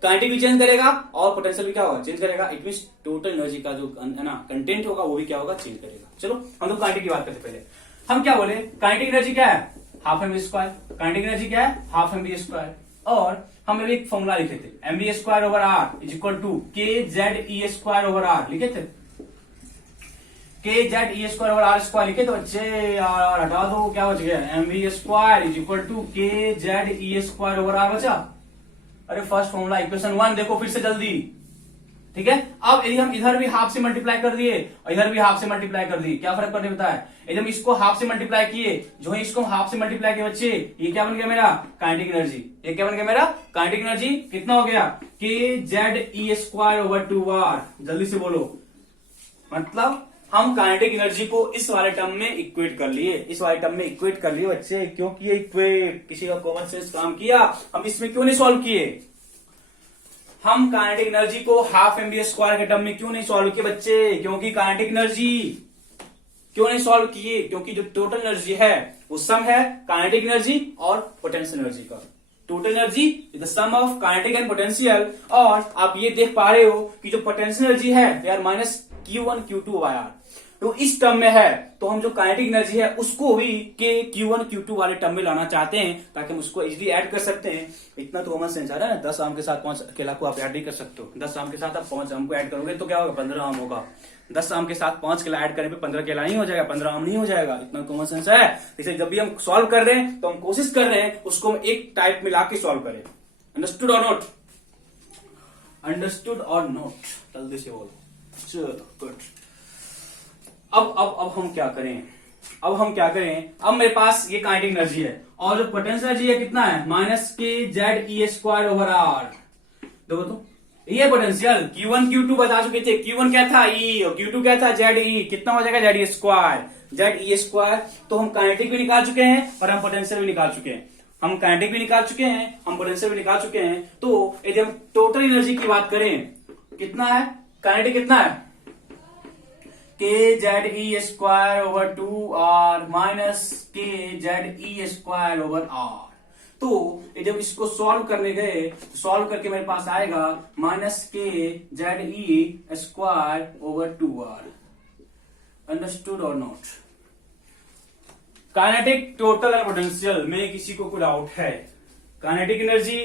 kinetic भी चेंज करेगा और पोटेंशियल भी क्या होगा, चेंज करेगा। इट मीन टोटल एनर्जी का जो है ना कंटेंट होगा वो भी क्या होगा, चेंज करेगा। चलो हम लोग काइनेटिक की बात करते पहले। हम क्या बोले, काइनेटिक एनर्जी क्या है, half mv square. Kinetic energy क्या है, हाफ mv स्क्वायर। और हम एक फॉर्मूला लिखे थे, mv square over r is equal to k Z E square over r, लिखे थे k Z E square over are square लिखे थे बच्चे। यार हटा दो, क्या बच गया, mv square is equal to k Z E square over r बचा। अरे फर्स्ट फॉर्मूला इक्वेशन 1 देखो फिर से जल्दी, ठीक है। अब यदि हम इधर भी हाफ से मल्टीप्लाई कर दिए और इधर भी हाफ से मल्टीप्लाई कर दिए, क्या फर्क पड़ने होता है। यदि हम इसको हाफ से मल्टीप्लाई किए, जो है इसको हाफ से मल्टीप्लाई किए बच्चे, ये क्या बन गया मेरा, काइनेटिक एनर्जी। ये क्या बन गया मेरा, काइनेटिक एनर्जी। कितना हो गया, के जेड ई स्क्वायर ओवर 2r। जल्दी से बोलो, मतलब हम काइनेटिक एनर्जी को इस वाले टर्म में इक्वेट कर लिए, इस वाले टर्म में इक्वेट कर लिए बच्चे। क्योंकि ये इक्वेट किसी का कॉमन सेंस काम किया, हम इसमें क्यों नहीं सॉल्व किए। हम काइनेटिक एनर्जी को हाफ mv स्क्वायर के टर्म में क्यों नहीं सॉल्व किए बच्चे, क्योंकि काइनेटिक एनर्जी क्यों नहीं सॉल्व किए? क्योंकि जो टोटल एनर्जी है वो सम है काइनेटिक एनर्जी और पोटेंशियल एनर्जी का। Total energy is the sum of kinetic and potential, और आप ये देख पा रहे हो कि जो पोटेंशियल एनर्जी है यार minus Q1 Q2 bye are, तो इस टर्म में है, तो हम जो काइनेटिक एनर्जी है उसको भी के Q1 Q2 वाले टर्म में लाना चाहते हैं ताकि हम उसको इजीली ऐड कर सकते हैं। इतना तो कॉमन सेंस आ रहा है ना, 10 आम के साथ 5 केला को आप ऐड भी कर सकते हो। 10 आम के साथ आप 5 आम को ऐड करोगे तो क्या होगा? 15 आम होगा। 10 आम के साथ 5 केला ऐड करने पे 15 केला नहीं हो जाएगा, 15 आम नहीं हो जाएगा। इतना कॉमन सेंस है। इसे जब भी हम सॉल्व कर रहे हैं तो हम कोशिश कर रहे हैं उसको हम एक टाइप मिला के सॉल्व करें। अंडरस्टूड और नोट? अंडरस्टूड और नोट? जल्दी से बोलो। चलो गुड। अब हम क्या करें? अब मेरे पास ये काइनेटिक एनर्जी है और जो पोटेंशियल एनर्जी है कितना है? माइनस के जेड ई स्क्वायर ओवर आर। देखो तो ये पोटेंशियल Q1 Q2 बता चुके थे। Q1 क्या था? E, और Q2 क्या था? जेड ई। कितना हो जाएगा? Z E square, Z E square. तो हम काइनेटिक भी निकाल चुके हैं और हम पोटेंशियल भी निकाल चुके हैं। हम काइनेटिक भी निकाल चुके हैं, हम पोटेंशियल भी निकाल चुके हैं। तो यदि हम टोटल एनर्जी की बात करें, कितना है काइनेटिक? कितना है? के जेड ई square over 2r minus K Z ई स्क्वायर ओवर r। तो जब इसको सॉल्व करने गए, सॉल्व करके मेरे पास आएगा माइनस के जेड ई स्क्वायर ओवर 2r। अंडरस्टूड और नॉट? काइनेटिक, टोटल और पोटेंशियल में किसी को कोई डाउट है? Kinetic energy,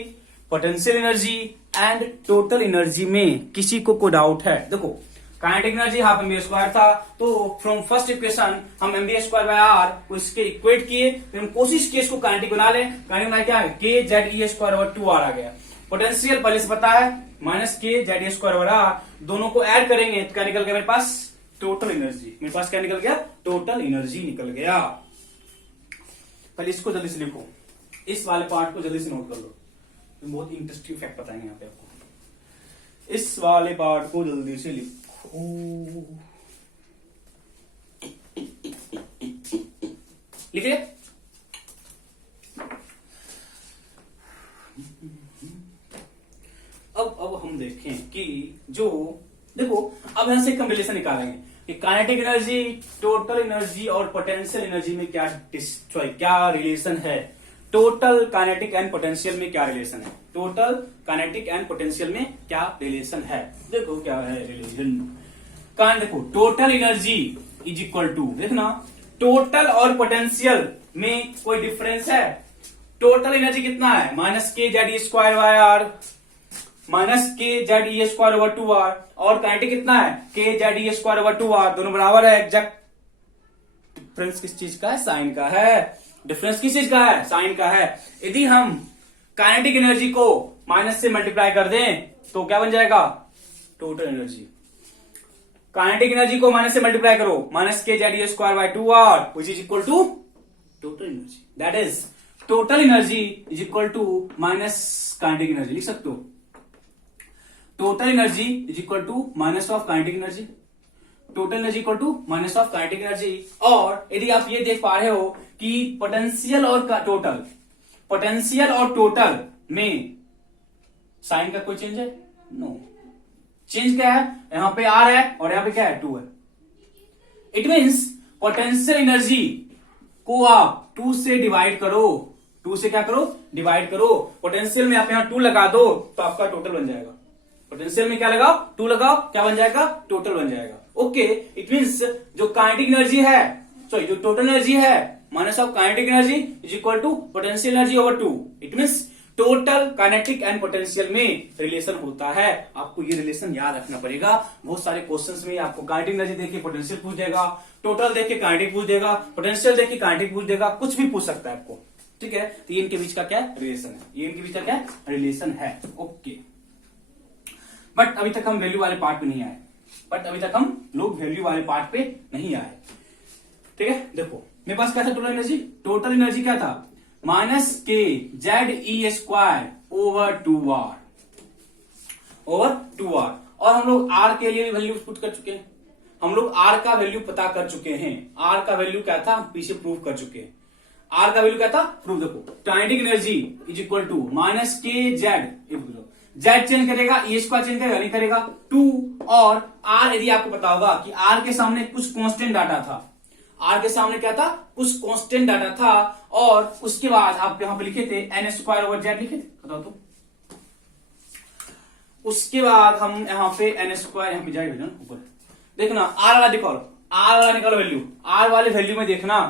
potential energy and total energy में किसी को कोई डाउट है? देखो kinetic energy half M B square था, तो फ्रॉम फर्स्ट इक्वेशन हम M B square by R को इसके इक्वेट किए, फिर हम कोशिश किए इसको काइनेटिक बना लें। काइनेटिक बना क्या है? के जेड ई स्क्वायर ओवर 2r आ गया। पोटेंशियल पहले से पता है, माइनस के जेड ई स्क्वायर ओवर आर। दोनों को ऐड करेंगे तो क्या निकल गया मेरे पास? Total energy. मेरे पास क्या निकल गया? टोटल एनर्जी निकल गया। पहले इसको जल्दी से लिखो, इस वाले पार्ट को जल्दी से नोट कर लो, बहुत इंटरेस्टिंग फैक्ट बताएंगे यहाँ पे आपको। इस वाले पार्ट को जल्दी से लिखो। लिखिए। अब हम देखें कि जो देखो, अब यहां से एक रिलेशन निकालेंगे कि काइनेटिक एनर्जी, टोटल एनर्जी और पोटेंशियल एनर्जी में क्या रिलेशन है। टोटल काइनेटिक एंड पोटेंशियल में क्या रिलेशन है? टोटल काइनेटिक एंड पोटेंशियल में क्या रिलेशन है? देखो क्या है रिलेशन। देखो total energy is equal to, देखना टोटल और पोटेंशियल में कोई डिफरेंस है? टोटल एनर्जी कितना है? Minus K Z E square by R, minus K Z E square over 2r। और काइनेटिक कितना है? के जेड ई स्क्वायर ओवर 2r। दोनों बराबर है, एग्जैक्ट। डिफरेंस किस चीज का है? साइन का है। डिफरेंस किस चीज का है? साइन का है। यदि हम काइनेटिक एनर्जी को माइनस से मल्टीप्लाई कर दें तो क्या बन जाएगा? Total energy. काइनेटिक एनर्जी को माइनस से मल्टीप्लाई करो, minus K Z E square by 2r which is equal to total energy. That is total energy is equal to minus kinetic energy. लिख सकते हो total energy is equal to minus of kinetic energy. Total energy equal to minus of kinetic energy. और यदि आप ये देख पा रहे हो कि पोटेंशियल और टोटल, पोटेंशियल और टोटल में साइन का कोई चेंज है? नो। चेंज क्या है? यहां पे r है और यहां पे क्या है? 2 है। इट मीन्स पोटेंशियल एनर्जी को आप 2 से डिवाइड करो। 2 से क्या करो? डिवाइड करो। पोटेंशियल में आप यहां 2 लगा दो तो आपका टोटल बन जाएगा। पोटेंशियल में क्या लगाओ? 2 लगाओ, क्या बन जाएगा? टोटल बन जाएगा। ओके, इट मीन्स जो काइनेटिक एनर्जी है, सॉरी जो टोटल एनर्जी है minus of kinetic energy is equal to potential energy over 2। It means total kinetic and potential में रिलेशन होता है। आपको ये रिलेशन याद रखना पड़ेगा। बहुत सारे क्वेश्चंस में आपको काइनेटिक एनर्जी देके पोटेंशियल पूछ देगा, टोटल देख के काइनेटिक पूछ देगा, पोटेंशियल देख के काइनेटिक पूछ देगा, कुछ भी पूछ सकता है आपको। ठीक है, तो ये इनके बीच का क्या रिलेशन है? ये इनके बीच का क्या रिलेशन है? ओके, बट अभी तक हम वैल्यू वाले पार्ट पे नहीं आए। वैल्यू वाले पार्ट पे नहीं आए। ठीक है, देखो मेरे पास क्या था? Total energy. टोटल एनर्जी क्या था? माइनस के जेड ई स्क्वायर ओवर 2r, और हम लोग r के लिए भी वैल्यू पुट कर चुके हैं। हम लोग r का वैल्यू पता कर चुके हैं। r का वैल्यू क्या था? पीछे प्रूव कर चुके हैं। r का वैल्यू क्या था? प्रूव। देखो kinetic energy is equal to minus K Z, Z change करेगा, ई स्क्वायर चेंज करेगा, नहीं करेगा 2। और r यदि आपको पता होगा कि r के सामने कुछ कांस्टेंट डाटा था, आर के सामने क्या था, कुछ कांस्टेंट डाटा था, और उसके बाद आप यहां पे लिखे थे एन स्क्वायर ओवर जेड लिखे थे, बताओ तो। उसके बाद हम यहाँ पे एन स्क्वायर यहाँ पे जाए भेजना ऊपर, देखना आर वाला निकालो, आर वाला निकालो वैल्यू, आर वाले वैल्यू में देखना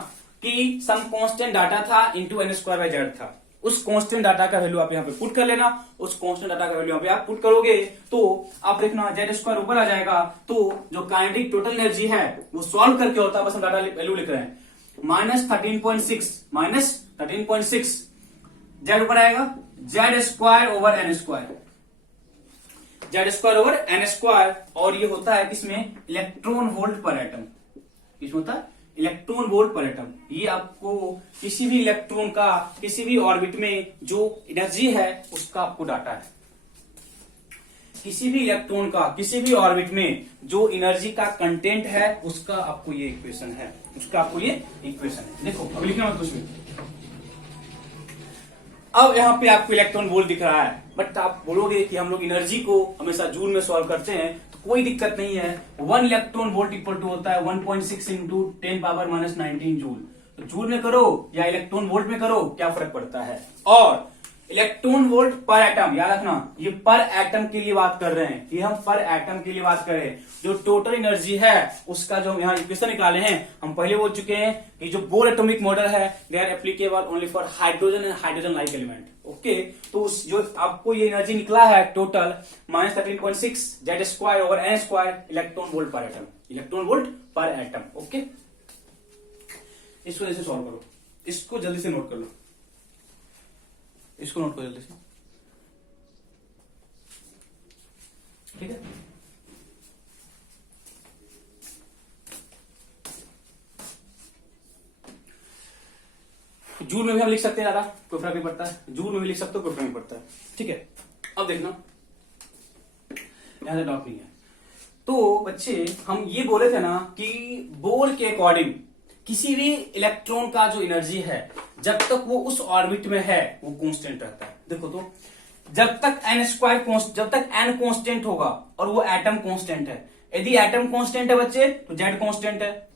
कि सम कांस्टेंट डाटा था into N square by Z था। उस कांस्टेंट डाटा का वैल्यू आप यहाँ पे पुट कर लेना, उस कांस्टेंट डाटा का वैल्यू यहाँ पे आप पुट करोगे तो आप देखना जेड स्क्वायर ऊपर आ जाएगा। तो जो काइनेटिक टोटल एनर्जी है वो सॉल्व करके होता है, बस हम डाटा वैल्यू लिख रहे हैं, -13.6 जेड ऊपर आएगा, Z square over N square, Z square over N square, और ये होता है किसमें, इलेक्ट्रॉन वोल्ट पर एटम, किसमें होता है, इलेक्ट्रॉन वोल्ट पर एटम। ये आपको किसी भी इलेक्ट्रॉन का किसी भी ऑर्बिट में जो एनर्जी है उसका आपको डाटा है, किसी भी इलेक्ट्रॉन का किसी भी ऑर्बिट में जो एनर्जी का कंटेंट है उसका आपको ये इक्वेशन है, उसका आपको ये इक्वेशन है। देखो अब लिखना मत कुछ भी, अब यहाँ पे आपको इलेक्ट्रॉन वोल्ट दिख रहा है, बट आप बोलोगे कि हम लोग एनर्जी को हमेशा जूल में सॉल्व करते हैं, तो कोई दिक्कत नहीं है। 1 इलेक्ट्रॉन वोल्ट इक्वल टू होता है 1.6 इंटू 10⁻⁻19 जूल। तो जूल में करो या इलेक्ट्रॉन वोल्ट में करो, क्या फर्क पड़ता है। और इलेक्ट्रॉन वोल्ट पर एटम, याद रखना ये पर एटम के लिए बात कर रहे हैं, ये हम पर एटम के लिए बात कर रहे हैं। जो टोटल एनर्जी है उसका जो हम यहाँ इक्वेशन निकाले हैं, हम पहले बोल चुके हैं कि जो बोर एटॉमिक मॉडल है they are applicable only for hydrogen and hydrogen like element. Okay, तो उस जो आपको ये एनर्जी निकला है total -13.6 Z square over N square electron volt per atom, electron volt per atom. Okay, इसको जैसे सॉल्व करो, इसको जल्दी से नोट कर लो, इसको नोट करो जल्दी से, ठीक है। जूल में भी हम लिख सकते हैं दादा, कोई फर्क नहीं पड़ता है, जूल में भी लिख सकते हो, कोई फर्क नहीं पड़ता है, ठीक है। अब देखना यहां से डॉट नहीं है, तो बच्चे हम ये बोले थे ना कि बोर के अकॉर्डिंग किसी भी इलेक्ट्रॉन का जो एनर्जी है जब तक वो उस ऑर्बिट में है वो कांस्टेंट रहता है। देखो तो जब तक एन स्क्वायर जब तक एन कांस्टेंट होगा और वो एटम कांस्टेंट है, यदि एटम कांस्टेंट है बच्चे तो जेड कांस्टेंट है,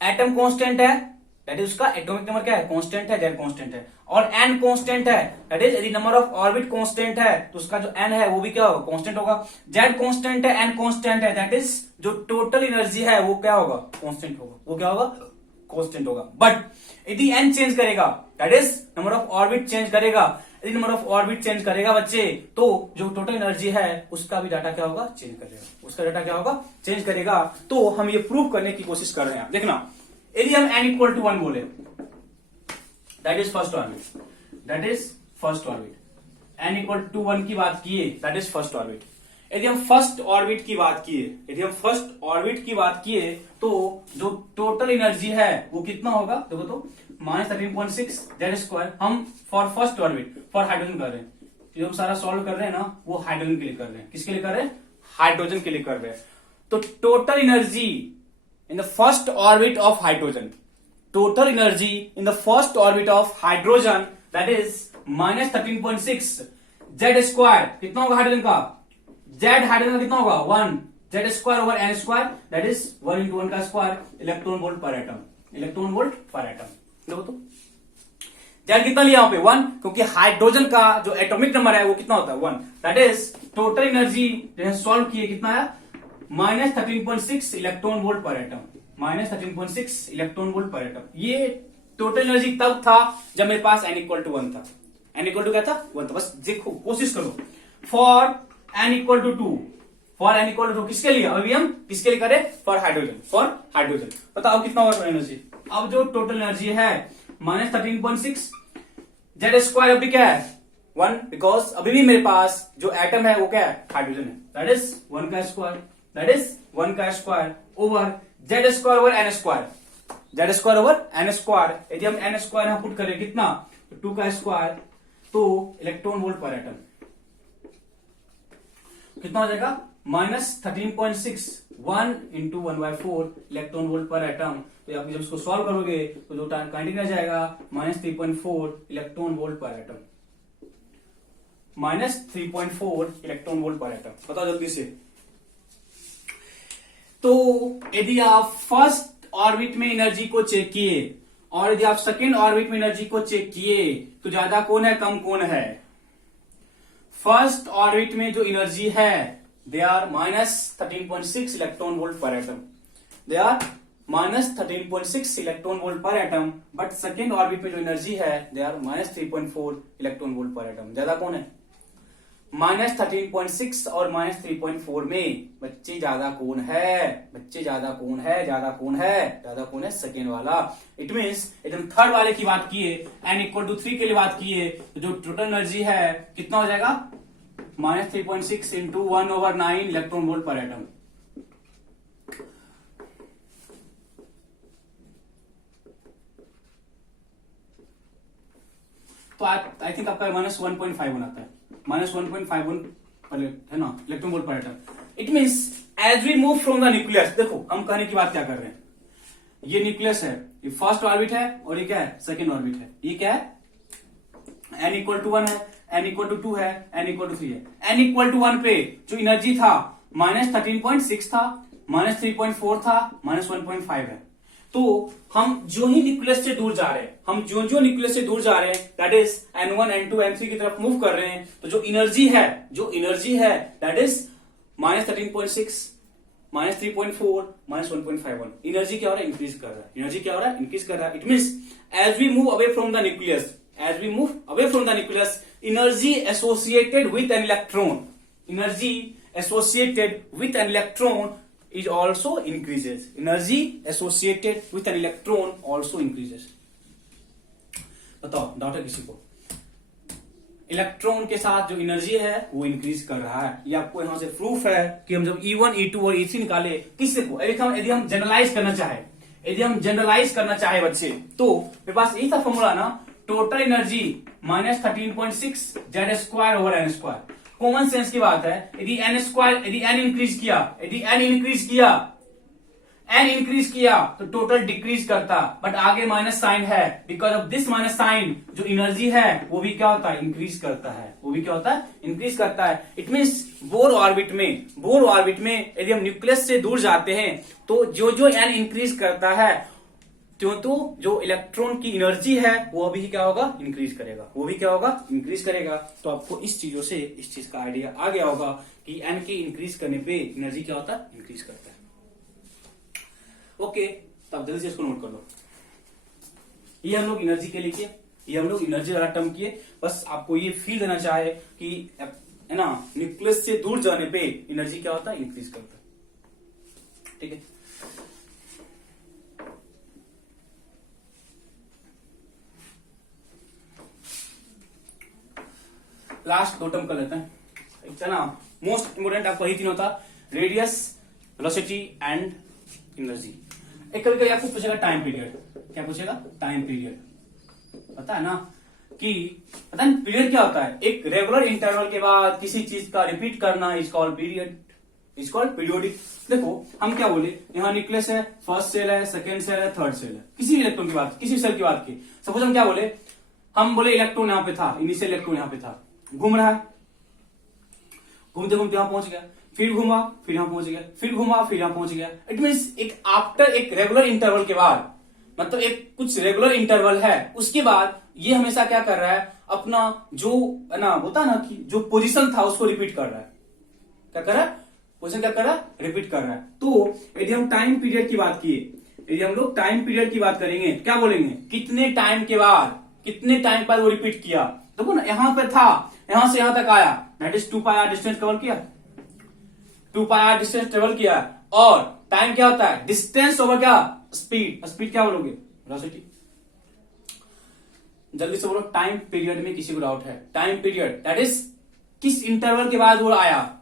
एटम कांस्टेंट है दैट इज उसका एटॉमिक नंबर क्या है, कांस्टेंट है, जेड कांस्टेंट है, और एन कांस्टेंट है दैट इज यदि नंबर ऑफ ऑर्बिट कांस्टेंट है तो उसका जो एन है वो भी क्या होगा, कांस्टेंट होगा। जेड कांस्टेंट है, एन कांस्टेंट है, दैट इज जो टोटल एनर्जी है वो क्या होगा, कांस्टेंट होगा, वो क्या होगा, कांस्टेंट होगा। बट यदि एन चेंज करेगा that is number of orbit change करेगा, यदि नंबर ऑफ ऑर्बिट चेंज करेगा बच्चे तो जो टोटल एनर्जी है उसका भी डाटा क्या होगा, चेंज करेगा, उसका डाटा क्या होगा, चेंज करेगा। तो हम ये प्रूव करने की कोशिश कर रहे हैं। देखना यदि हम n इक्वल टू 1 बोले that is first orbit, that is first orbit, n equal to 1 की बात किए दैट इज फर्स्ट ऑर्बिट। यदि हम फर्स्ट ऑर्बिट की बात किए, यदि हम फर्स्ट ऑर्बिट की बात किए तो जो टोटल एनर्जी है वो कितना होगा, देखो तो -13.6 जेड स्क्वायर। हम for first orbit for hydrogen कर रहे हैं, जो हम सारा सॉल्व कर रहे हैं ना वो हाइड्रोजन के लिए कर रहे हैं, किसके लिए कर रहे हैं, हाइड्रोजन के लिए कर रहे हैं। तो total energy in the first orbit of hydrogen, total energy in the first orbit of hydrogen that is -13.6 z square, कितना होगा हाइड्रोजन का, z हाइड्रोजन का कितना होगा 1 z square over n square that is 1 into 1 का square electron volt per atom, electron volt per atom. देखो तो z कितना लिया यहाँ पे 1, क्योंकि हाइड्रोजन का जो एटॉमिक नंबर है वो कितना होता है 1, that is total energy solve किए कितना है -13.6 electron volt per atom, -13.6 electron volt per atom. ये टोटल एनर्जी तब था जब मेरे पास n इक्वल टू 1 था, n इक्वल टू क्या था 1 था। बस देखो कोशिश करो for n equal to 2, for n equal to 2 किसके लिए, अभी हम किसके लिए करें, फॉर हाइड्रोजन, फॉर हाइड्रोजन। बताओ कितना होगा एनर्जी, अब जो टोटल एनर्जी है -13.6 जेड स्क्वायर अभी क्या है 1, बिकॉज अभी भी मेरे पास जो एटम है वो क्या है, हाइड्रोजन है, दैट इज 1 का स्क्वायर, दैट इज 1 का square over Z square over N square, Z square over N square. यदि हम एन स्क्वायर यहां पुट करें कितना, तो 2 का स्क्वायर, तो इलेक्ट्रॉन वोल्ट पर एटम कितना हो जाएगा -13.6 1 into 1/4 electron volt per atom. तो आप जब इसको सॉल्व करोगे तो जो काइनेटिक रह जाएगा -3.4 electron volt per atom, -3.4 electron volt per atom. बताओ जल्दी से। तो यदि आप फर्स्ट ऑर्बिट में एनर्जी को चेक किए और यदि आप सेकेंड ऑर्बिट में एनर्जी को चेक किए तो ज्यादा कौन है कम कौन है? फर्स्ट ऑर्बिट में जो एनर्जी है they are -13.6 electron volt per atom, they are -13.6 electron volt per atom, but second orbit में जो एनर्जी है they are -3.4 electron volt per atom. ज्यादा कौन है? -13.6 और -3.4 में बच्चे ज्यादा कौन है? बच्चे ज्यादा कौन है? ज्यादा कौन है? ज्यादा कौन है? सेकेंड वाला। इट मीन्स एकदम थर्ड वाले की बात किए n=3 के लिए बात किए तो जो टोटल एनर्जी है कितना हो जाएगा? -3.6 into 1/9 electron volt per atom. तो आई थिंक आपका -1.51 आता है, -1.51 है ना electron volt per atom. It means as we move from the nucleus, देखो हम कहने की बात क्या कर रहे हैं, ये न्यूक्लियस है, ये फर्स्ट ऑर्बिट है और ये क्या है? सेकेंड ऑर्बिट है। ये क्या है? n=1 है, n=2 है, n=3 है। n=1 पे जो एनर्जी था -13.6 था, -3.4 था, -1.5 है। तो हम जो ही न्यूक्लियस से दूर जा रहे हैं, हम जो न्यूक्लियस से दूर जा रहे हैं that is n1 n2 n3 की तरफ मूव कर रहे हैं, तो जो एनर्जी है दैट इज -13.6 -3.4 -1.51। एनर्जी क्या हो रहा है? इंक्रीज कर रहा है। एनर्जी क्या हो रहा है? इंक्रीज कर रहा है। It means as we move away from the nucleus, as we move away from the nucleus, energy associated with an electron is also increases. Energy associated with an electron also increases. बताओ डाउट है किसी को? इलेक्ट्रॉन के साथ जो एनर्जी है वो इंक्रीज कर रहा है। ये आपको यहां से प्रूफ है कि हम जब E1 E2 और E3 निकाले किससे को, यदि हम जनरलाइज करना चाहे बच्चे, तो मेरे पास यही था फॉर्मूला ना, total energy -13.6 Z² n²। Common sense की बात है, यदि n इंक्रीज किया तो टोटल डिक्रीज करता, बट आगे माइनस साइन है, because of this minus sign जो एनर्जी है वो भी क्या होता है? इंक्रीज करता है। वो भी क्या होता है? इंक्रीज करता है। इट मीन्स बोर ऑर्बिट में यदि हम न्यूक्लियस से दूर जाते हैं तो जो n इंक्रीज करता है तो जो इलेक्ट्रॉन की एनर्जी है वो अभी क्या होगा? इंक्रीज करेगा। तो आपको इस चीज का आइडिया आ गया होगा कि n के इंक्रीज करने पे एनर्जी क्या होता है? इंक्रीज करता है। ओके, तो आप जल्दी से इसको नोट कर लो। ये हम लोग एनर्जी के लिए किए, ये हम लोग एनर्जी वाला टर्म किए। बस आपको ये फील देना चाहे कि है ना, न्यूक्लियस से दूर जाने पे एनर्जी क्या होता है? इंक्रीज करता है। ठीक है, लास्ट दो टर्म कर लेते हैं। एक है ना मोस्ट इंपोर्टेंट आपको यही तीन होता, रेडियस, वेलोसिटी एंड एनर्जी। एक कभी आपको पूछेगा टाइम पीरियड। क्या पूछेगा? Time period. पता है ना कि पीरियड क्या होता है? एक रेगुलर इंटरवल के बाद किसी चीज का रिपीट करना is called period, is called periodic. देखो हम क्या बोले, यहाँ न्यूक्लियस है, फर्स्ट सेल है, सेकेंड सेल है, थर्ड सेल है, किसी इलेक्ट्रॉन की बात, किसी सेल की बात की। सपोज हम क्या बोले, हम बोले इलेक्ट्रॉन यहाँ पे था, इनिशियल इलेक्ट्रॉन यहाँ पे था, घूम रहा है, घूमते घूमते यहां पहुंच गया, फिर घूमा, फिर यहां पहुंच गया, फिर घूमा, फिर यहां पहुंच गया। इट मीन्स एक आफ्टर एक रेगुलर इंटरवल के बाद, मतलब एक कुछ रेगुलर इंटरवल है, उसके बाद ये हमेशा क्या कर रहा है? अपना जो है ना होता है ना कि जो पोजीशन था उसको रिपीट कर रहा है। क्या कर रहा है? पोजीशन क्या कर रहा है? रिपीट कर रहा है। तो यदि हम टाइम पीरियड की बात किए, यदि हम लोग टाइम पीरियड की बात करेंगे, क्या बोलेंगे? कितने टाइम के बाद, कितने टाइम बाद वो रिपीट किया। देखो ना, यहां पे था, यहां से यहां तक आया, that is 2πr distance cover किया, 2πr डिस्टेंस ट्रेवल किया। और टाइम क्या होता है? डिस्टेंस ओवर क्या? स्पीड। स्पीड क्या बोलोगे? वेलोसिटी। जल्दी से बोलो, टाइम पीरियड में किसी को डाउट है? टाइम पीरियड दैट इज किस इंटरवल के बाद वो आया,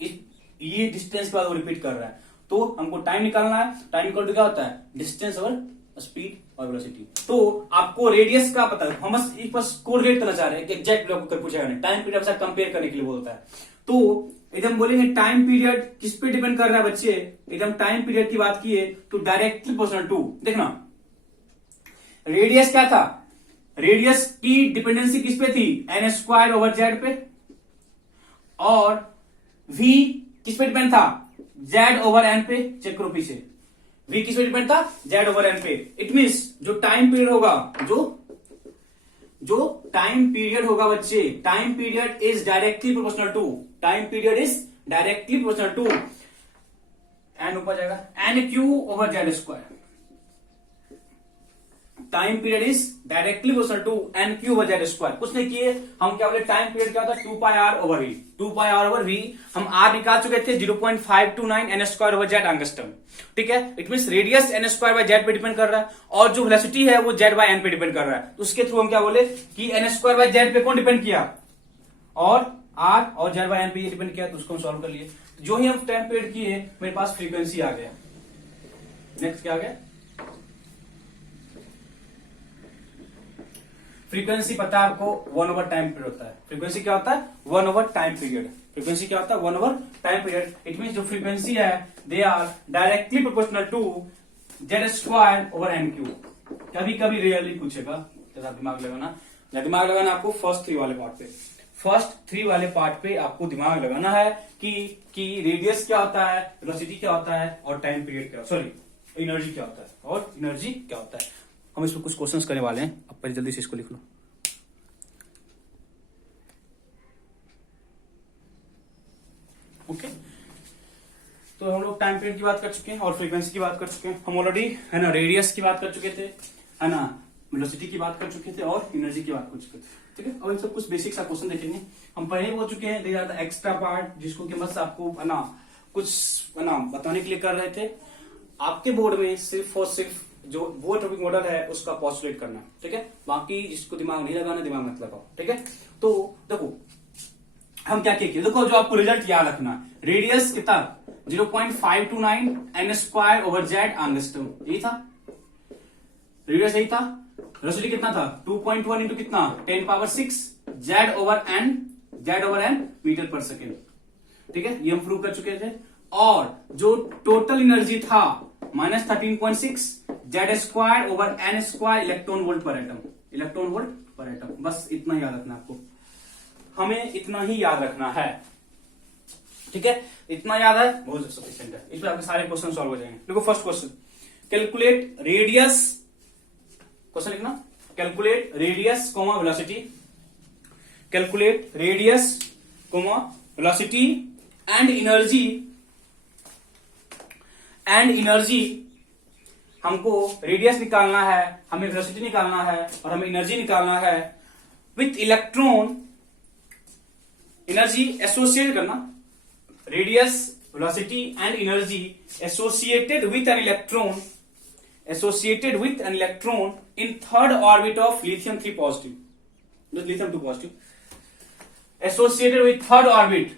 ये डिस्टेंस के बाद वो रिपीट कर रहा है। तो हमको टाइम निकालना है। टाइम इक्वल टू क्या होता है? डिस्टेंस ओवर स्पीड और वेलोसिटी। तो आपको रेडियस का पता है, हम बस एक बस कोरिलेट करना चाह रहे हैं कि एग्जैक्ट पूछा है, टाइम पीरियड के साथ कंपेयर करने के लिए बोलता है। तो एकदम बोलेंगे टाइम पीरियड किस पे डिपेंड कर रहा है बच्चे, एकदम टाइम पीरियड की बात की है तो डायरेक्टली प्रोपोर्शनल टू, देखना रेडियस क्या था? रेडियस की डिपेंडेंसी किस पे थी? n²/z पे। और v किस पे डिपेंड था? z/n पे। चेक करो पीछे, v किस पे डिपेंड था, z ओवर n पे। इट मीन्स जो टाइम पीरियड होगा, जो टाइम पीरियड होगा बच्चे, time period is directly proportional to, time period is directly proportional to N ऊपर जाएगा N Q over Z square. Time period is directly proportional to N Q over Z square. कुछ नहीं किए हम, क्या बोले, टाइम पीरियड क्या होता है 2 pi r over v, 2 pi r over v. हम आर निकाल चुके थे 0.529 N square over Z angstrom, ठीक है। It mean radius N square by Z पे डिपेंड कर रहा है और जो वेलोसिटी है वो जेड बाय एन पे डिपेंड कर रहा है। तो उसके थ्रू हम क्या बोले कि एन स्क्वायर बाय जेड पे कौन डिपेंड किया, और आर और जेड बाय एन पे डिपेंड किया, तो उसको हम सॉल्व कर लिए। जो ही हम टाइम पीरियड किए मेरे पास फ्रीक्वेंसी आ गया। नेक्स्ट क्या आ गया, फ्रीक्वेंसी पता है आपको 1 ओवर टाइम पीरियड होता है। फ्रीक्वेंसी क्या होता है, 1 ओवर टाइम पीरियड। फ्रीक्वेंसी क्या होता है, 1 over time period. It mean जो फ्रीक्वेंसी है they are directly proportional to Z square over N Q. कभी कभी रियली पूछेगा, जरा दिमाग लगाना, दिमाग लगाना आपको फर्स्ट 3 वाले पार्ट पे, फर्स्ट 3 वाले पार्ट पे आपको दिमाग लगाना है कि रेडियस क्या होता है, वेलोसिटी क्या होता है, और टाइम पीरियड क्या, सॉरी एनर्जी क्या होता है, और एनर्जी क्या होता है। हम इसमें कुछ क्वेश्चंस करने वाले हैं, अब पहले जल्दी से इसको लिख लो। ओके, तो हम लोग टाइम पीरियड की बात कर चुके हैं और फ्रीक्वेंसी की बात कर चुके हैं। हम ऑलरेडी, है ना, रेडियस की बात कर चुके थे, है ना, वेलोसिटी की बात कर चुके थे और एनर्जी की बात कर चुके थे, ठीक है। और इन सब कुछ बेसिक सा क्वेश्चन देखेंगे, हम पहले ही हो चुके हैं। They are the extra part जिसको कि बस आपको, है ना, कुछ, है ना, बताने के लिए कर रहे थे। आपके बोर्ड में सिर्फ और सिर्फ जो वो टॉपिक मॉडल है उसका पॉस्टुलेट करना, ठीक है। बाकी जिसको दिमाग नहीं लगाना, दिमाग मत लगाओ, ठीक है। तो देखो हम क्या किए, देखो जो आपको रिजल्ट याद रखना, रेडियस कितना 0.529 N square over Z angstrom, यही था रेडियस, यही था। वेलोसिटी कितना था 2.1 इंटू कितना 10 power 6 Z over N metre per second, ठीक है। ये हम प्रूव कर चुके थे। और जो टोटल एनर्जी था -13.6 Z square over N square electron volt per atom, electron volt per atom. बस इतना याद रखना आपको, हमें इतना ही याद रखना है, ठीक है। इतना याद है बहुत सफिशिएंट है, इसमें आपके सारे क्वेश्चन सॉल्व हो जाएंगे। देखो first question, calculate radius, question लिखना, calculate radius comma velocity, calculate radius comma velocity and energy. हमको रेडियस निकालना है, हमें वेलोसिटी निकालना है और हमें एनर्जी निकालना है विथ इलेक्ट्रॉन। एनर्जी एसोसिएट करना, radius, velocity and energy associated with an electron, associated with an electron in third orbit of lithium 3 positive, not lithium 2 positive, associated with third orbit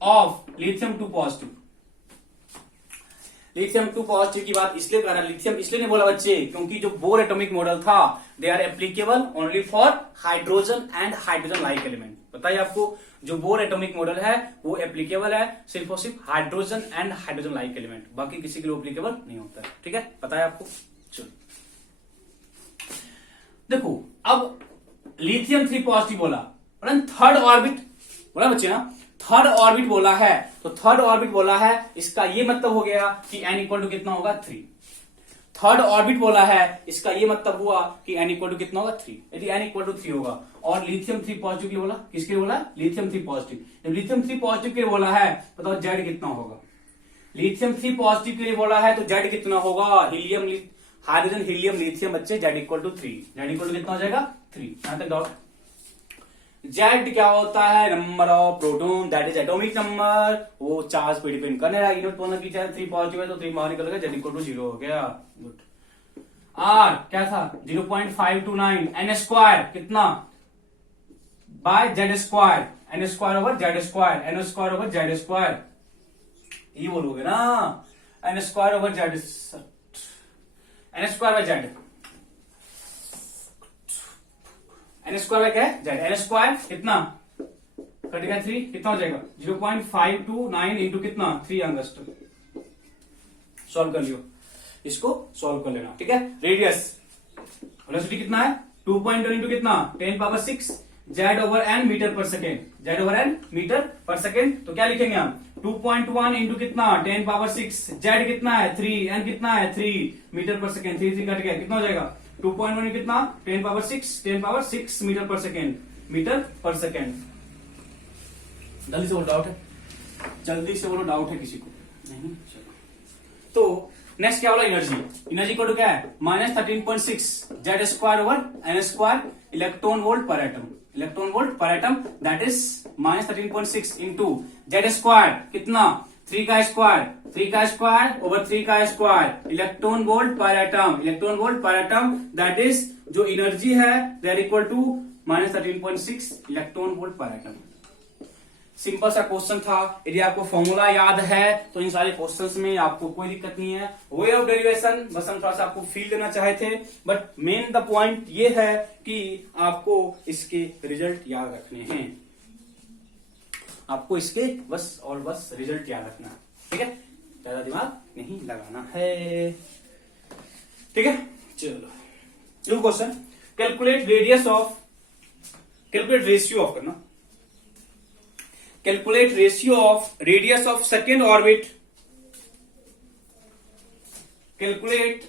of lithium 2 positive। Lithium 2 positive की बात इसलिए कर रहा है, लिथियम इसलिए नहीं बोला बच्चे क्योंकि जो बोर एटॉमिक मॉडल था they are applicable only for hydrogen and hydrogen like element. बताइए आपको, जो बोर एटॉमिक मॉडल है वो एप्लीकेबल है सिर्फ और सिर्फ hydrogen and hydrogen like element, बाकी किसी के लिए एप्लीकेबल नहीं होता है, ठीक है। पता है आपको। चलो देखो, अब लिथियम 3 पॉजिटिव बोला, थर्ड ऑर्बिट बोला बच्चे ना, थर्ड ऑर्बिट बोला है, तो थर्ड ऑर्बिट बोला है, इसका ये मतलब हो गया कि एन इक्वल टू कितना होगा 3। थर्ड ऑर्बिट बोला है, इसका ये मतलब हुआ कि एन इक्वल टू कितना होगा 3। यदि एन इक्वल टू 3 होगा, और लिथियम 3 पॉजिटिव के लिए बोला, किसके लिए बोला, लिथियम 3 पॉजिटिव। जब लिथियम 3 पॉजिटिव के लिए बोला है, बताओ जेड कितना होगा। लिथियम 3 पॉजिटिव के लिए बोला है तो जेड कितना होगा, हीलियम, हाइड्रोजन, हीलियम, लिथियम बच्चे, Z equal to 3। Z equal to कितना हो जाएगा 3। यहां तक डाउट। जेड क्या होता है, number of proton, that is atomic number, वो चार्ज पे डिपेंड करने रहा। यूनिट बोलना की 3 पॉजिटिव है तो 3 बाहर निकल गया, जेड इक्वल टू 0 हो गया। गुड। आर क्या था 0.529 एन स्क्वायर कितना by Z square, N square over Z square, N square over Z square, ये बोलोगे ना, N square over Z, N square by Z, N square by क्या है जेड, एन स्क्वायर कितना कटेगा 3, कितना हो जाएगा 0.529 इंटू कितना 3 एंगस्ट्रम। सॉल्व कर लियो, इसको सॉल्व कर लेना, ठीक है। रेडियस, वेलोसिटी कितना है 2.1 इंटू कितना 10 power 6 Z/n metre per second, Z/n metre per second. तो क्या लिखेंगे हम 2.1 इंटू कितना 10 पावर 6, Z कितना है 3, N कितना है 3 मीटर पर सेकेंड, 3 कट गया, कितना हो जाएगा 2.1 कितना 10 power 6 metre per second, metre per second. जल्दी से बोलो डाउट है, जल्दी से बोलो डाउट है किसी को नहीं? चलो तो नेक्स्ट क्या बोला एनर्जी, एनर्जी को क्या है -13.6 Z²/n² electron volt per atom, electron volt per atom, that is -13.6 into Z² कितना 3 का स्क्वायर, 3 का स्क्वायर ओवर 3 का square electron volt per atom, electron volt per atom, that is जो एनर्जी है that equal to -13.6 electron volt per atom. Simple सा क्वेश्चन था, यदि आपको फॉर्मूला याद है तो इन सारे क्वेश्चंस में आपको कोई दिक्कत नहीं है। वे ऑफ डेरिवेशन बस हम थोड़ा सा आपको फील देना चाहे थे, बट मेन द पॉइंट ये है कि आपको इसके रिजल्ट याद रखने हैं, आपको इसके बस और बस रिजल्ट याद रखना है, ठीक है, ज्यादा दिमाग नहीं लगाना है, ठीक है। चलो question, calculate radius of, calculate ratio of करना, calculate ratio of radius of second orbit, calculate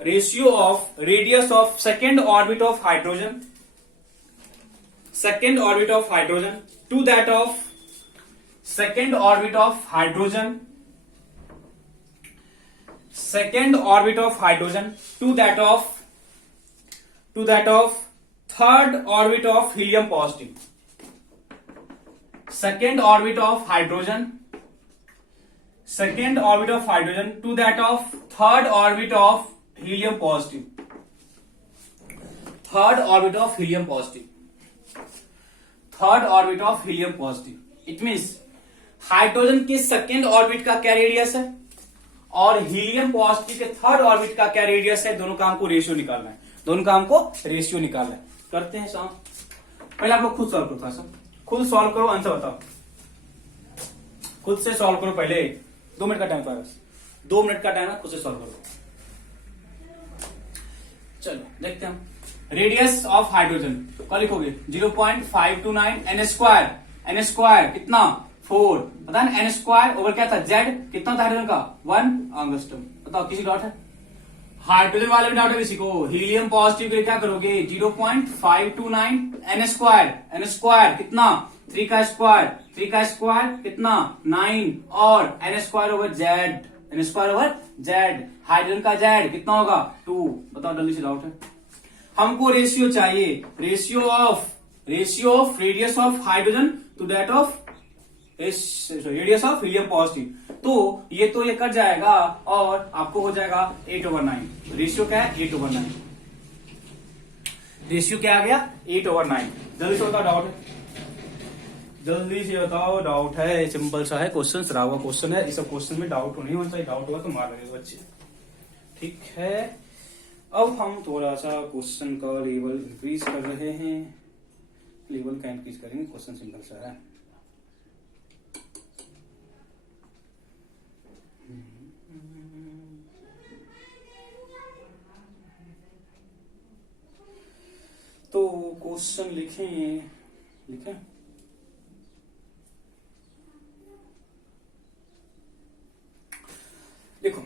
ratio of radius of second orbit of hydrogen, second orbit of hydrogen to that of second orbit of hydrogen, second orbit of hydrogen to that of third orbit of helium positive, second orbit of hydrogen, second orbit of hydrogen to that of third orbit of helium positive, third orbit of helium positive, third orbit of helium positive, it means hydrogen के सेकेंड ऑर्बिट का क्या रेडियस है और हीलियम पॉजिटिव के थर्ड ऑर्बिट का क्या रेडियस है, दोनों का हमको रेशियो निकालना है, दोनों का हमको रेशियो निकालना है। करते हैं शाम, पहले आप लोग खुद सॉल्व करो, सर खुद सॉल्व करो, आंसर बताओ, खुद से सॉल्व करो, पहले 2 मिनट का टाइम है, बस 2 मिनट का टाइम है, खुद से सॉल्व करो। चलो देखते हैं हम, रेडियस ऑफ हाइड्रोजन क्या लिखोगे 0.529 n² कितना 4, पता है n² ओवर क्या था Z कितना था हाइड्रोजन का 1 एंगस्ट्रॉम। बताओ किसी डाउट है? हाइड्रोजन वाले भी डाउट है किसी को? हीलियम पॉजिटिव के लिए क्या करोगे 0.529 n² कितना 3 का स्क्वायर कितना 9 और n² ओवर Z, हाइड्रोजन का Z कितना होगा 2। बताओ जल्दी से डाउट है? हमको रेशियो चाहिए, ratio of radius of hydrogen to that of radius of helium positive. तो ये कट जाएगा और आपको हो जाएगा 8/9। रेशियो क्या है 8/9, रेशियो क्या आ गया 8/9। जल्दी से बताओ डाउट है, जल्दी से बताओ डाउट है, सिंपल सा है क्वेश्चन, सरा हुआ क्वेश्चन है, इस क्वेश्चन में डाउट नहीं होना चाहिए, डाउट हुआ तो मार लगेगा बच्चे, ठीक है। अब हम थोड़ा सा क्वेश्चन का लेवल इंक्रीज कर रहे हैं, लेवल का इंक्रीज करेंगे, क्वेश्चन सिंपल सा है। तो क्वेश्चन लिखें देखो,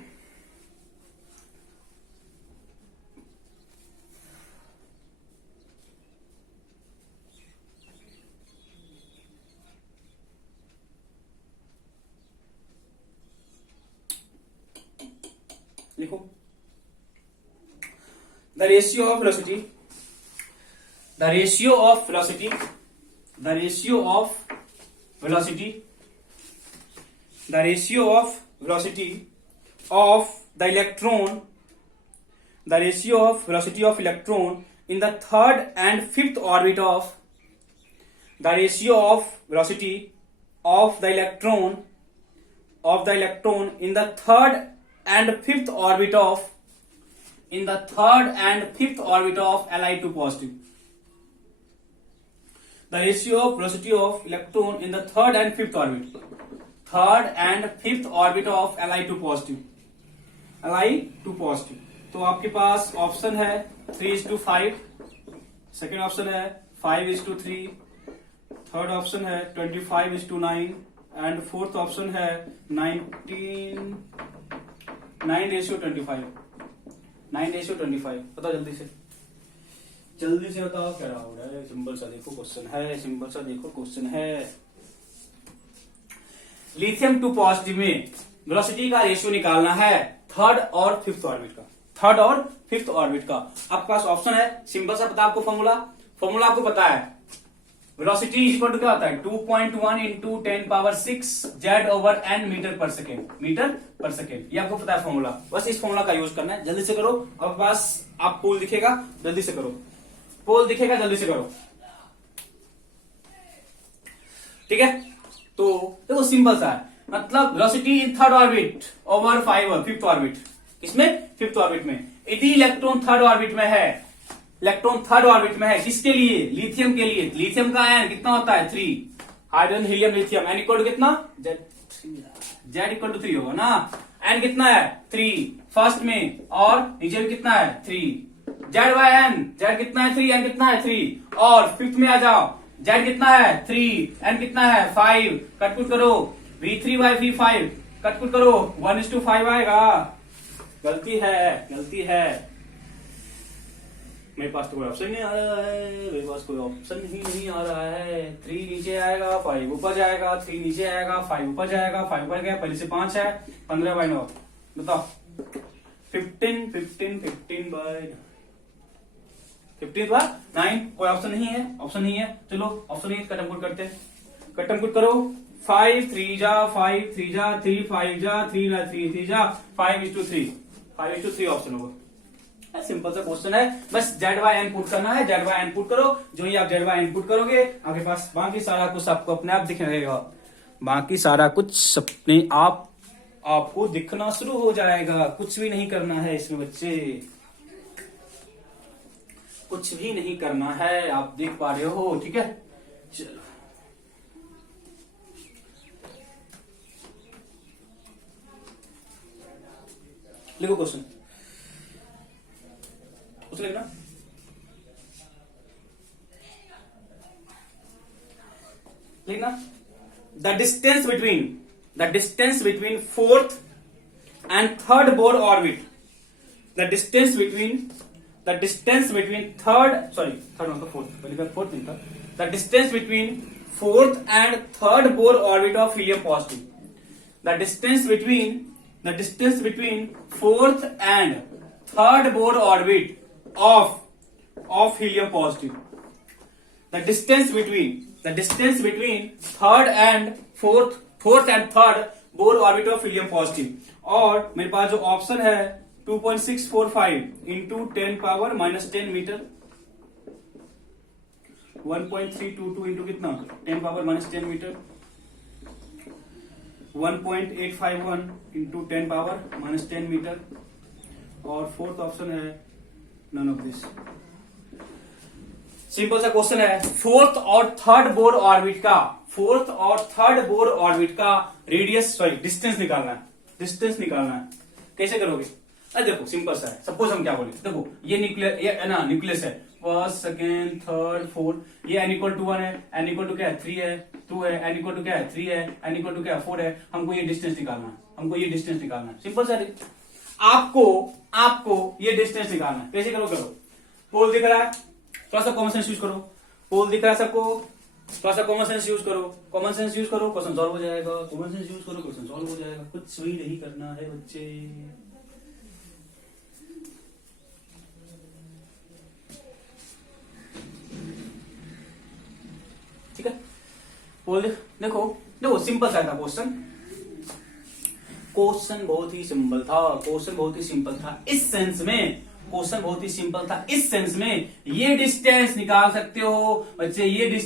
लिखो the ratio of velocity, the ratio of velocity of the electron, the ratio of velocity of electron in the third and fifth orbit of, the ratio of velocity of the electron in the third and fifth orbit of, Li2 positive, the ratio of velocity of electron in the third and fifth orbit of Li2 positive, तो आपके पास ऑप्शन है 3:5, सेकेंड ऑप्शन है 5:3, थर्ड ऑप्शन है 25:9 एंड फोर्थ ऑप्शन है 9:25। 9:25। बताओ जल्दी से बताओ क्या रहा होगा। सिंपल सा देखो क्वेश्चन है। लिथियम टू पॉजिटिव में वेलोसिटी का रेशियो निकालना है थर्ड और फिफ्थ ऑर्बिट का। आपके पास ऑप्शन है, सिंपल सा पता आपको फॉर्मूला आपको पता है। वेलोसिटी इक्वल टू क्या होता है 2.1 into 10⁻6 Z/n metre per second. ये आपको पता है फॉर्मूला। बस इस फॉर्मूला का यूज करना है। जल्दी से करो। आपके पास आप पोल दिखेगा, जल्दी से करो। ठीक है, तो देखो सिंपल सा है। मतलब velocity in third orbit over fifth orbit. इसमें फिफ्थ ऑर्बिट में यदि इलेक्ट्रॉन थर्ड ऑर्बिट में है, किसके लिए? लिथियम के लिए। लिथियम का एन कितना होता है 3। Hydrogen helium lithium N equal to कितना Z इक्वल टू 3 होगा ना। एन कितना है 3 फर्स्ट में, और नीचे भी कितना है 3। Z/n Z कितना है 3, एन कितना है 3। और फिफ्थ में आ जाओ, Z कितना है 3, एन कितना है 5। कटकुट करो, V3/V5 कटकुट करो, 1:5 आएगा। गलती है। मेरे पास तो कोई ऑप्शन नहीं आ रहा है। 3 नीचे आएगा, 5 ऊपर जाएगा, 3 नीचे आएगा, 5 ऊपर जाएगा, 5 ऊपर गया, पहले से 5 है, 15/9। बताओ 15/9 कोई ऑप्शन नहीं है। चलो ऑप्शन नहीं, कटमकुट करो। 5 3 जा 5 3 जा 3 5 जा 3 ना 3 3 जा 5:3 ऑप्शन होगा। सिंपल सा क्वेश्चन है। बस Z/n पुट करना है। Z/n पुट करो। जो ही आप Z/n पुट करोगे, आपके पास बाकी सारा कुछ आपको अपने आप दिखने लगेगा। बाकी सारा कुछ अपने आप आपको दिखना शुरू हो जाएगा। कुछ भी नहीं करना है इसमें बच्चे, कुछ भी नहीं करना है। आप देख पा रहे हो, ठीक है। चलो लिखो क्वेश्चन, कुछ लिखना। The distance between fourth and third Bohr orbit. The distance between fourth and third Bohr orbit of helium positive. The distance between fourth and third Bohr orbit of helium positive. The distance between fourth and third Bohr orbit of helium positive. और मेरे पास जो ऑप्शन है 2.645 इंटू 10⁻⁻10 मीटर, 1.322 इंटू कितना 10⁻⁻10 मीटर, 1.851 इंटू 10⁻⁻10 मीटर, और फोर्थ ऑप्शन है नन ऑफ दिस। सिंपल सा क्वेश्चन है। फोर्थ और थर्ड बोर ऑर्बिट का डिस्टेंस निकालना है। कैसे करोगे? देखो सिंपल सा है। सपोज हम क्या बोले, देखो ये न्यूक्लियस है, फर्स्ट सेकेंड थर्ड फोर्थ। ये n इक्वल टू 1 है, n इक्वल टू क्या है 3 है, 2 है, n इक्वल टू क्या है 3 है, n इक्वल टू क्या है 4 है। हमको ये डिस्टेंस निकालना है। सिंपल सा है। आपको ये डिस्टेंस निकालना है। कैसे करो? पोल दिख रहा है, थोड़ा सा कॉमन सेंस यूज करो। पोल दिख रहा है सबको, थोड़ा सा कॉमन सेंस यूज करो। क्वेश्चन सॉल्व हो जाएगा। कुछ भी नहीं करना है बच्चे। ठीक है, बोल देखो सिंपल सा था क्वेश्चन बहुत ही सिंपल था। इस सेंस में ये डिस्टेंस निकाल सकते हो बच्चे, यदि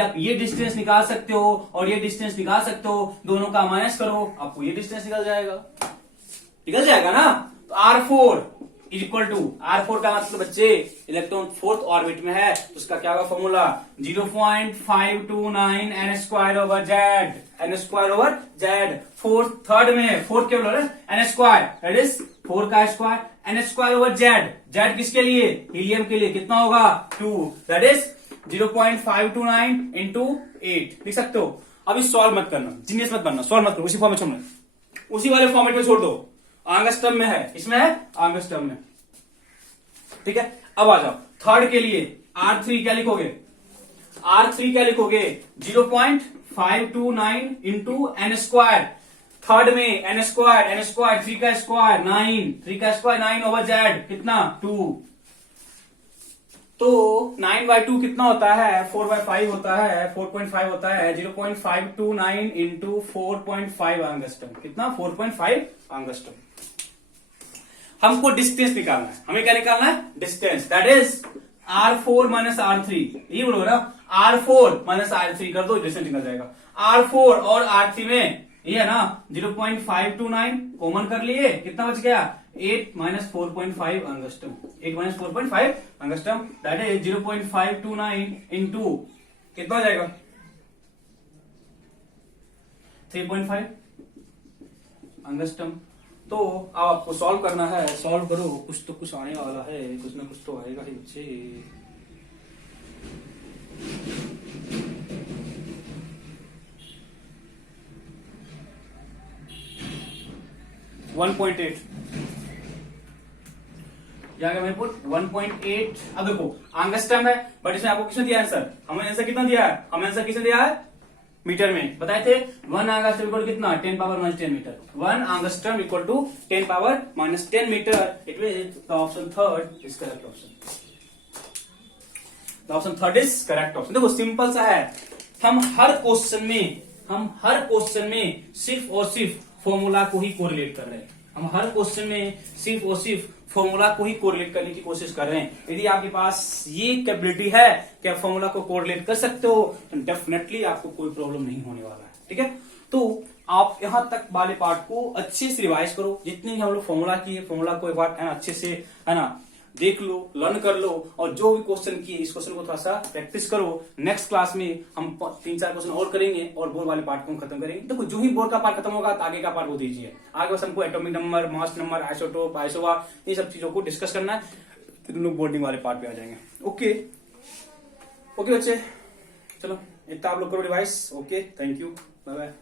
आप ये डिस्टेंस निकाल सकते हो और ये डिस्टेंस निकाल सकते हो, दोनों का माइनस करो, आपको ये डिस्टेंस निकल जाएगा ना। तो R4 का मतलब बच्चे इलेक्ट्रॉन फोर्थ ऑर्बिट में है, तो उसका क्या होगा formula 0.529 n² over Z। N square over Z. Fourth third में फोर्थ क्या बोला एन स्क्वायर, दैट इज 4 का square N square over Z. Z किसके लिए, हीलियम के लिए, कितना होगा 2, दैट इज 0.529 इंटू 8 लिख सकते हो। अभी सॉल्व मत करना, जीनियस मत बनना, सॉल्व मत करो, उसी फॉर्मेट में, उसी वाले फॉर्मेट में छोड़ दो। आंगस्टम में है, इसमें है आंगस्टम में, ठीक है। अब आ जाओ थर्ड के लिए, R3 क्या लिखोगे, R3 क्या लिखोगे 0.529 इंटू एन स्क्वायर। थर्ड में एन स्क्वायर 3 का स्क्वायर 9, 3 का स्क्वायर 9 ओवर जेड कितना 2। तो 9/2 कितना होता है, 4/5 होता है, 4.5 होता है, 0.529 इंटू 4.5 आंगस्टम, कितना 4.5 आंगस्टम। हमको डिस्टेंस निकालना है, हमें क्या निकालना है distance, that is R4 minus R3, ये बोलो ना R4 माइनस R3 कर दो, डिस्टेंस निकल जाएगा। R4 और R3 में ये है ना 0.529 कॉमन कर लिए, कितना बच गया 8 minus 4.5 angstrom, 8 minus 4.5 angstrom, that is 0.529 into कितना हो जाएगा 3.5 अंगस्टम। तो अब आपको सॉल्व करना है, सॉल्व करो, कुछ तो कुछ आने वाला है, कुछ ना कुछ तो आएगा ही बच्चे। 1.8 यहाँ मैंने पुट 1.8। अब देखो आंगस्टम है, बट इसमें आपको किसने दिया आंसर, हमें आंसर कितना दिया है, हमें आंसर किसने दिया है मीटर में बताए थे। 1 आंगस्टम इक्वल कितना 10 power minus 10 metre, 1 angstrom equal to 10 power minus 10 metre. It means the option third is correct option, the option third is correct option. देखो सिंपल सा है, हम हर क्वेश्चन में सिर्फ और सिर्फ फॉर्मूला को ही कोरिलेट कर रहे हैं, हम हर क्वेश्चन में सिर्फ और सिर्फ फॉर्मूला को ही कोरिलेट करने की कोशिश कर रहे हैं। यदि आपके पास ये कैपेबिलिटी है कि आप फॉर्मूला को कोरिलेट कर सकते हो तो डेफिनेटली आपको कोई प्रॉब्लम नहीं होने वाला है, ठीक है। तो आप यहां तक वाले पार्ट को अच्छे से रिवाइज करो, जितने भी हम लोग फॉर्मूला किए, फॉर्मूला को एक बार है ना अच्छे से है ना देख लो, लर्न कर लो, और जो भी क्वेश्चन किए इस क्वेश्चन को थोड़ा सा प्रैक्टिस करो। नेक्स्ट क्लास में हम 3-4 क्वेश्चन और करेंगे और बोर्ड वाले पार्ट को हम खत्म करेंगे। देखो जो ही बोर्ड का पार्ट खत्म होगा तो आगे का पार्ट वो दीजिए, आगे बस हमको atomic number, mass number, isotope, isobar, ये सब चीजों को डिस्कस करना है, फिर हम लोग बोर्डिंग वाले पार्ट पे आ जाएंगे। ओके ओके बच्चे, चलो इतना आप लोग करो revise. Okay, thank you, bye bye.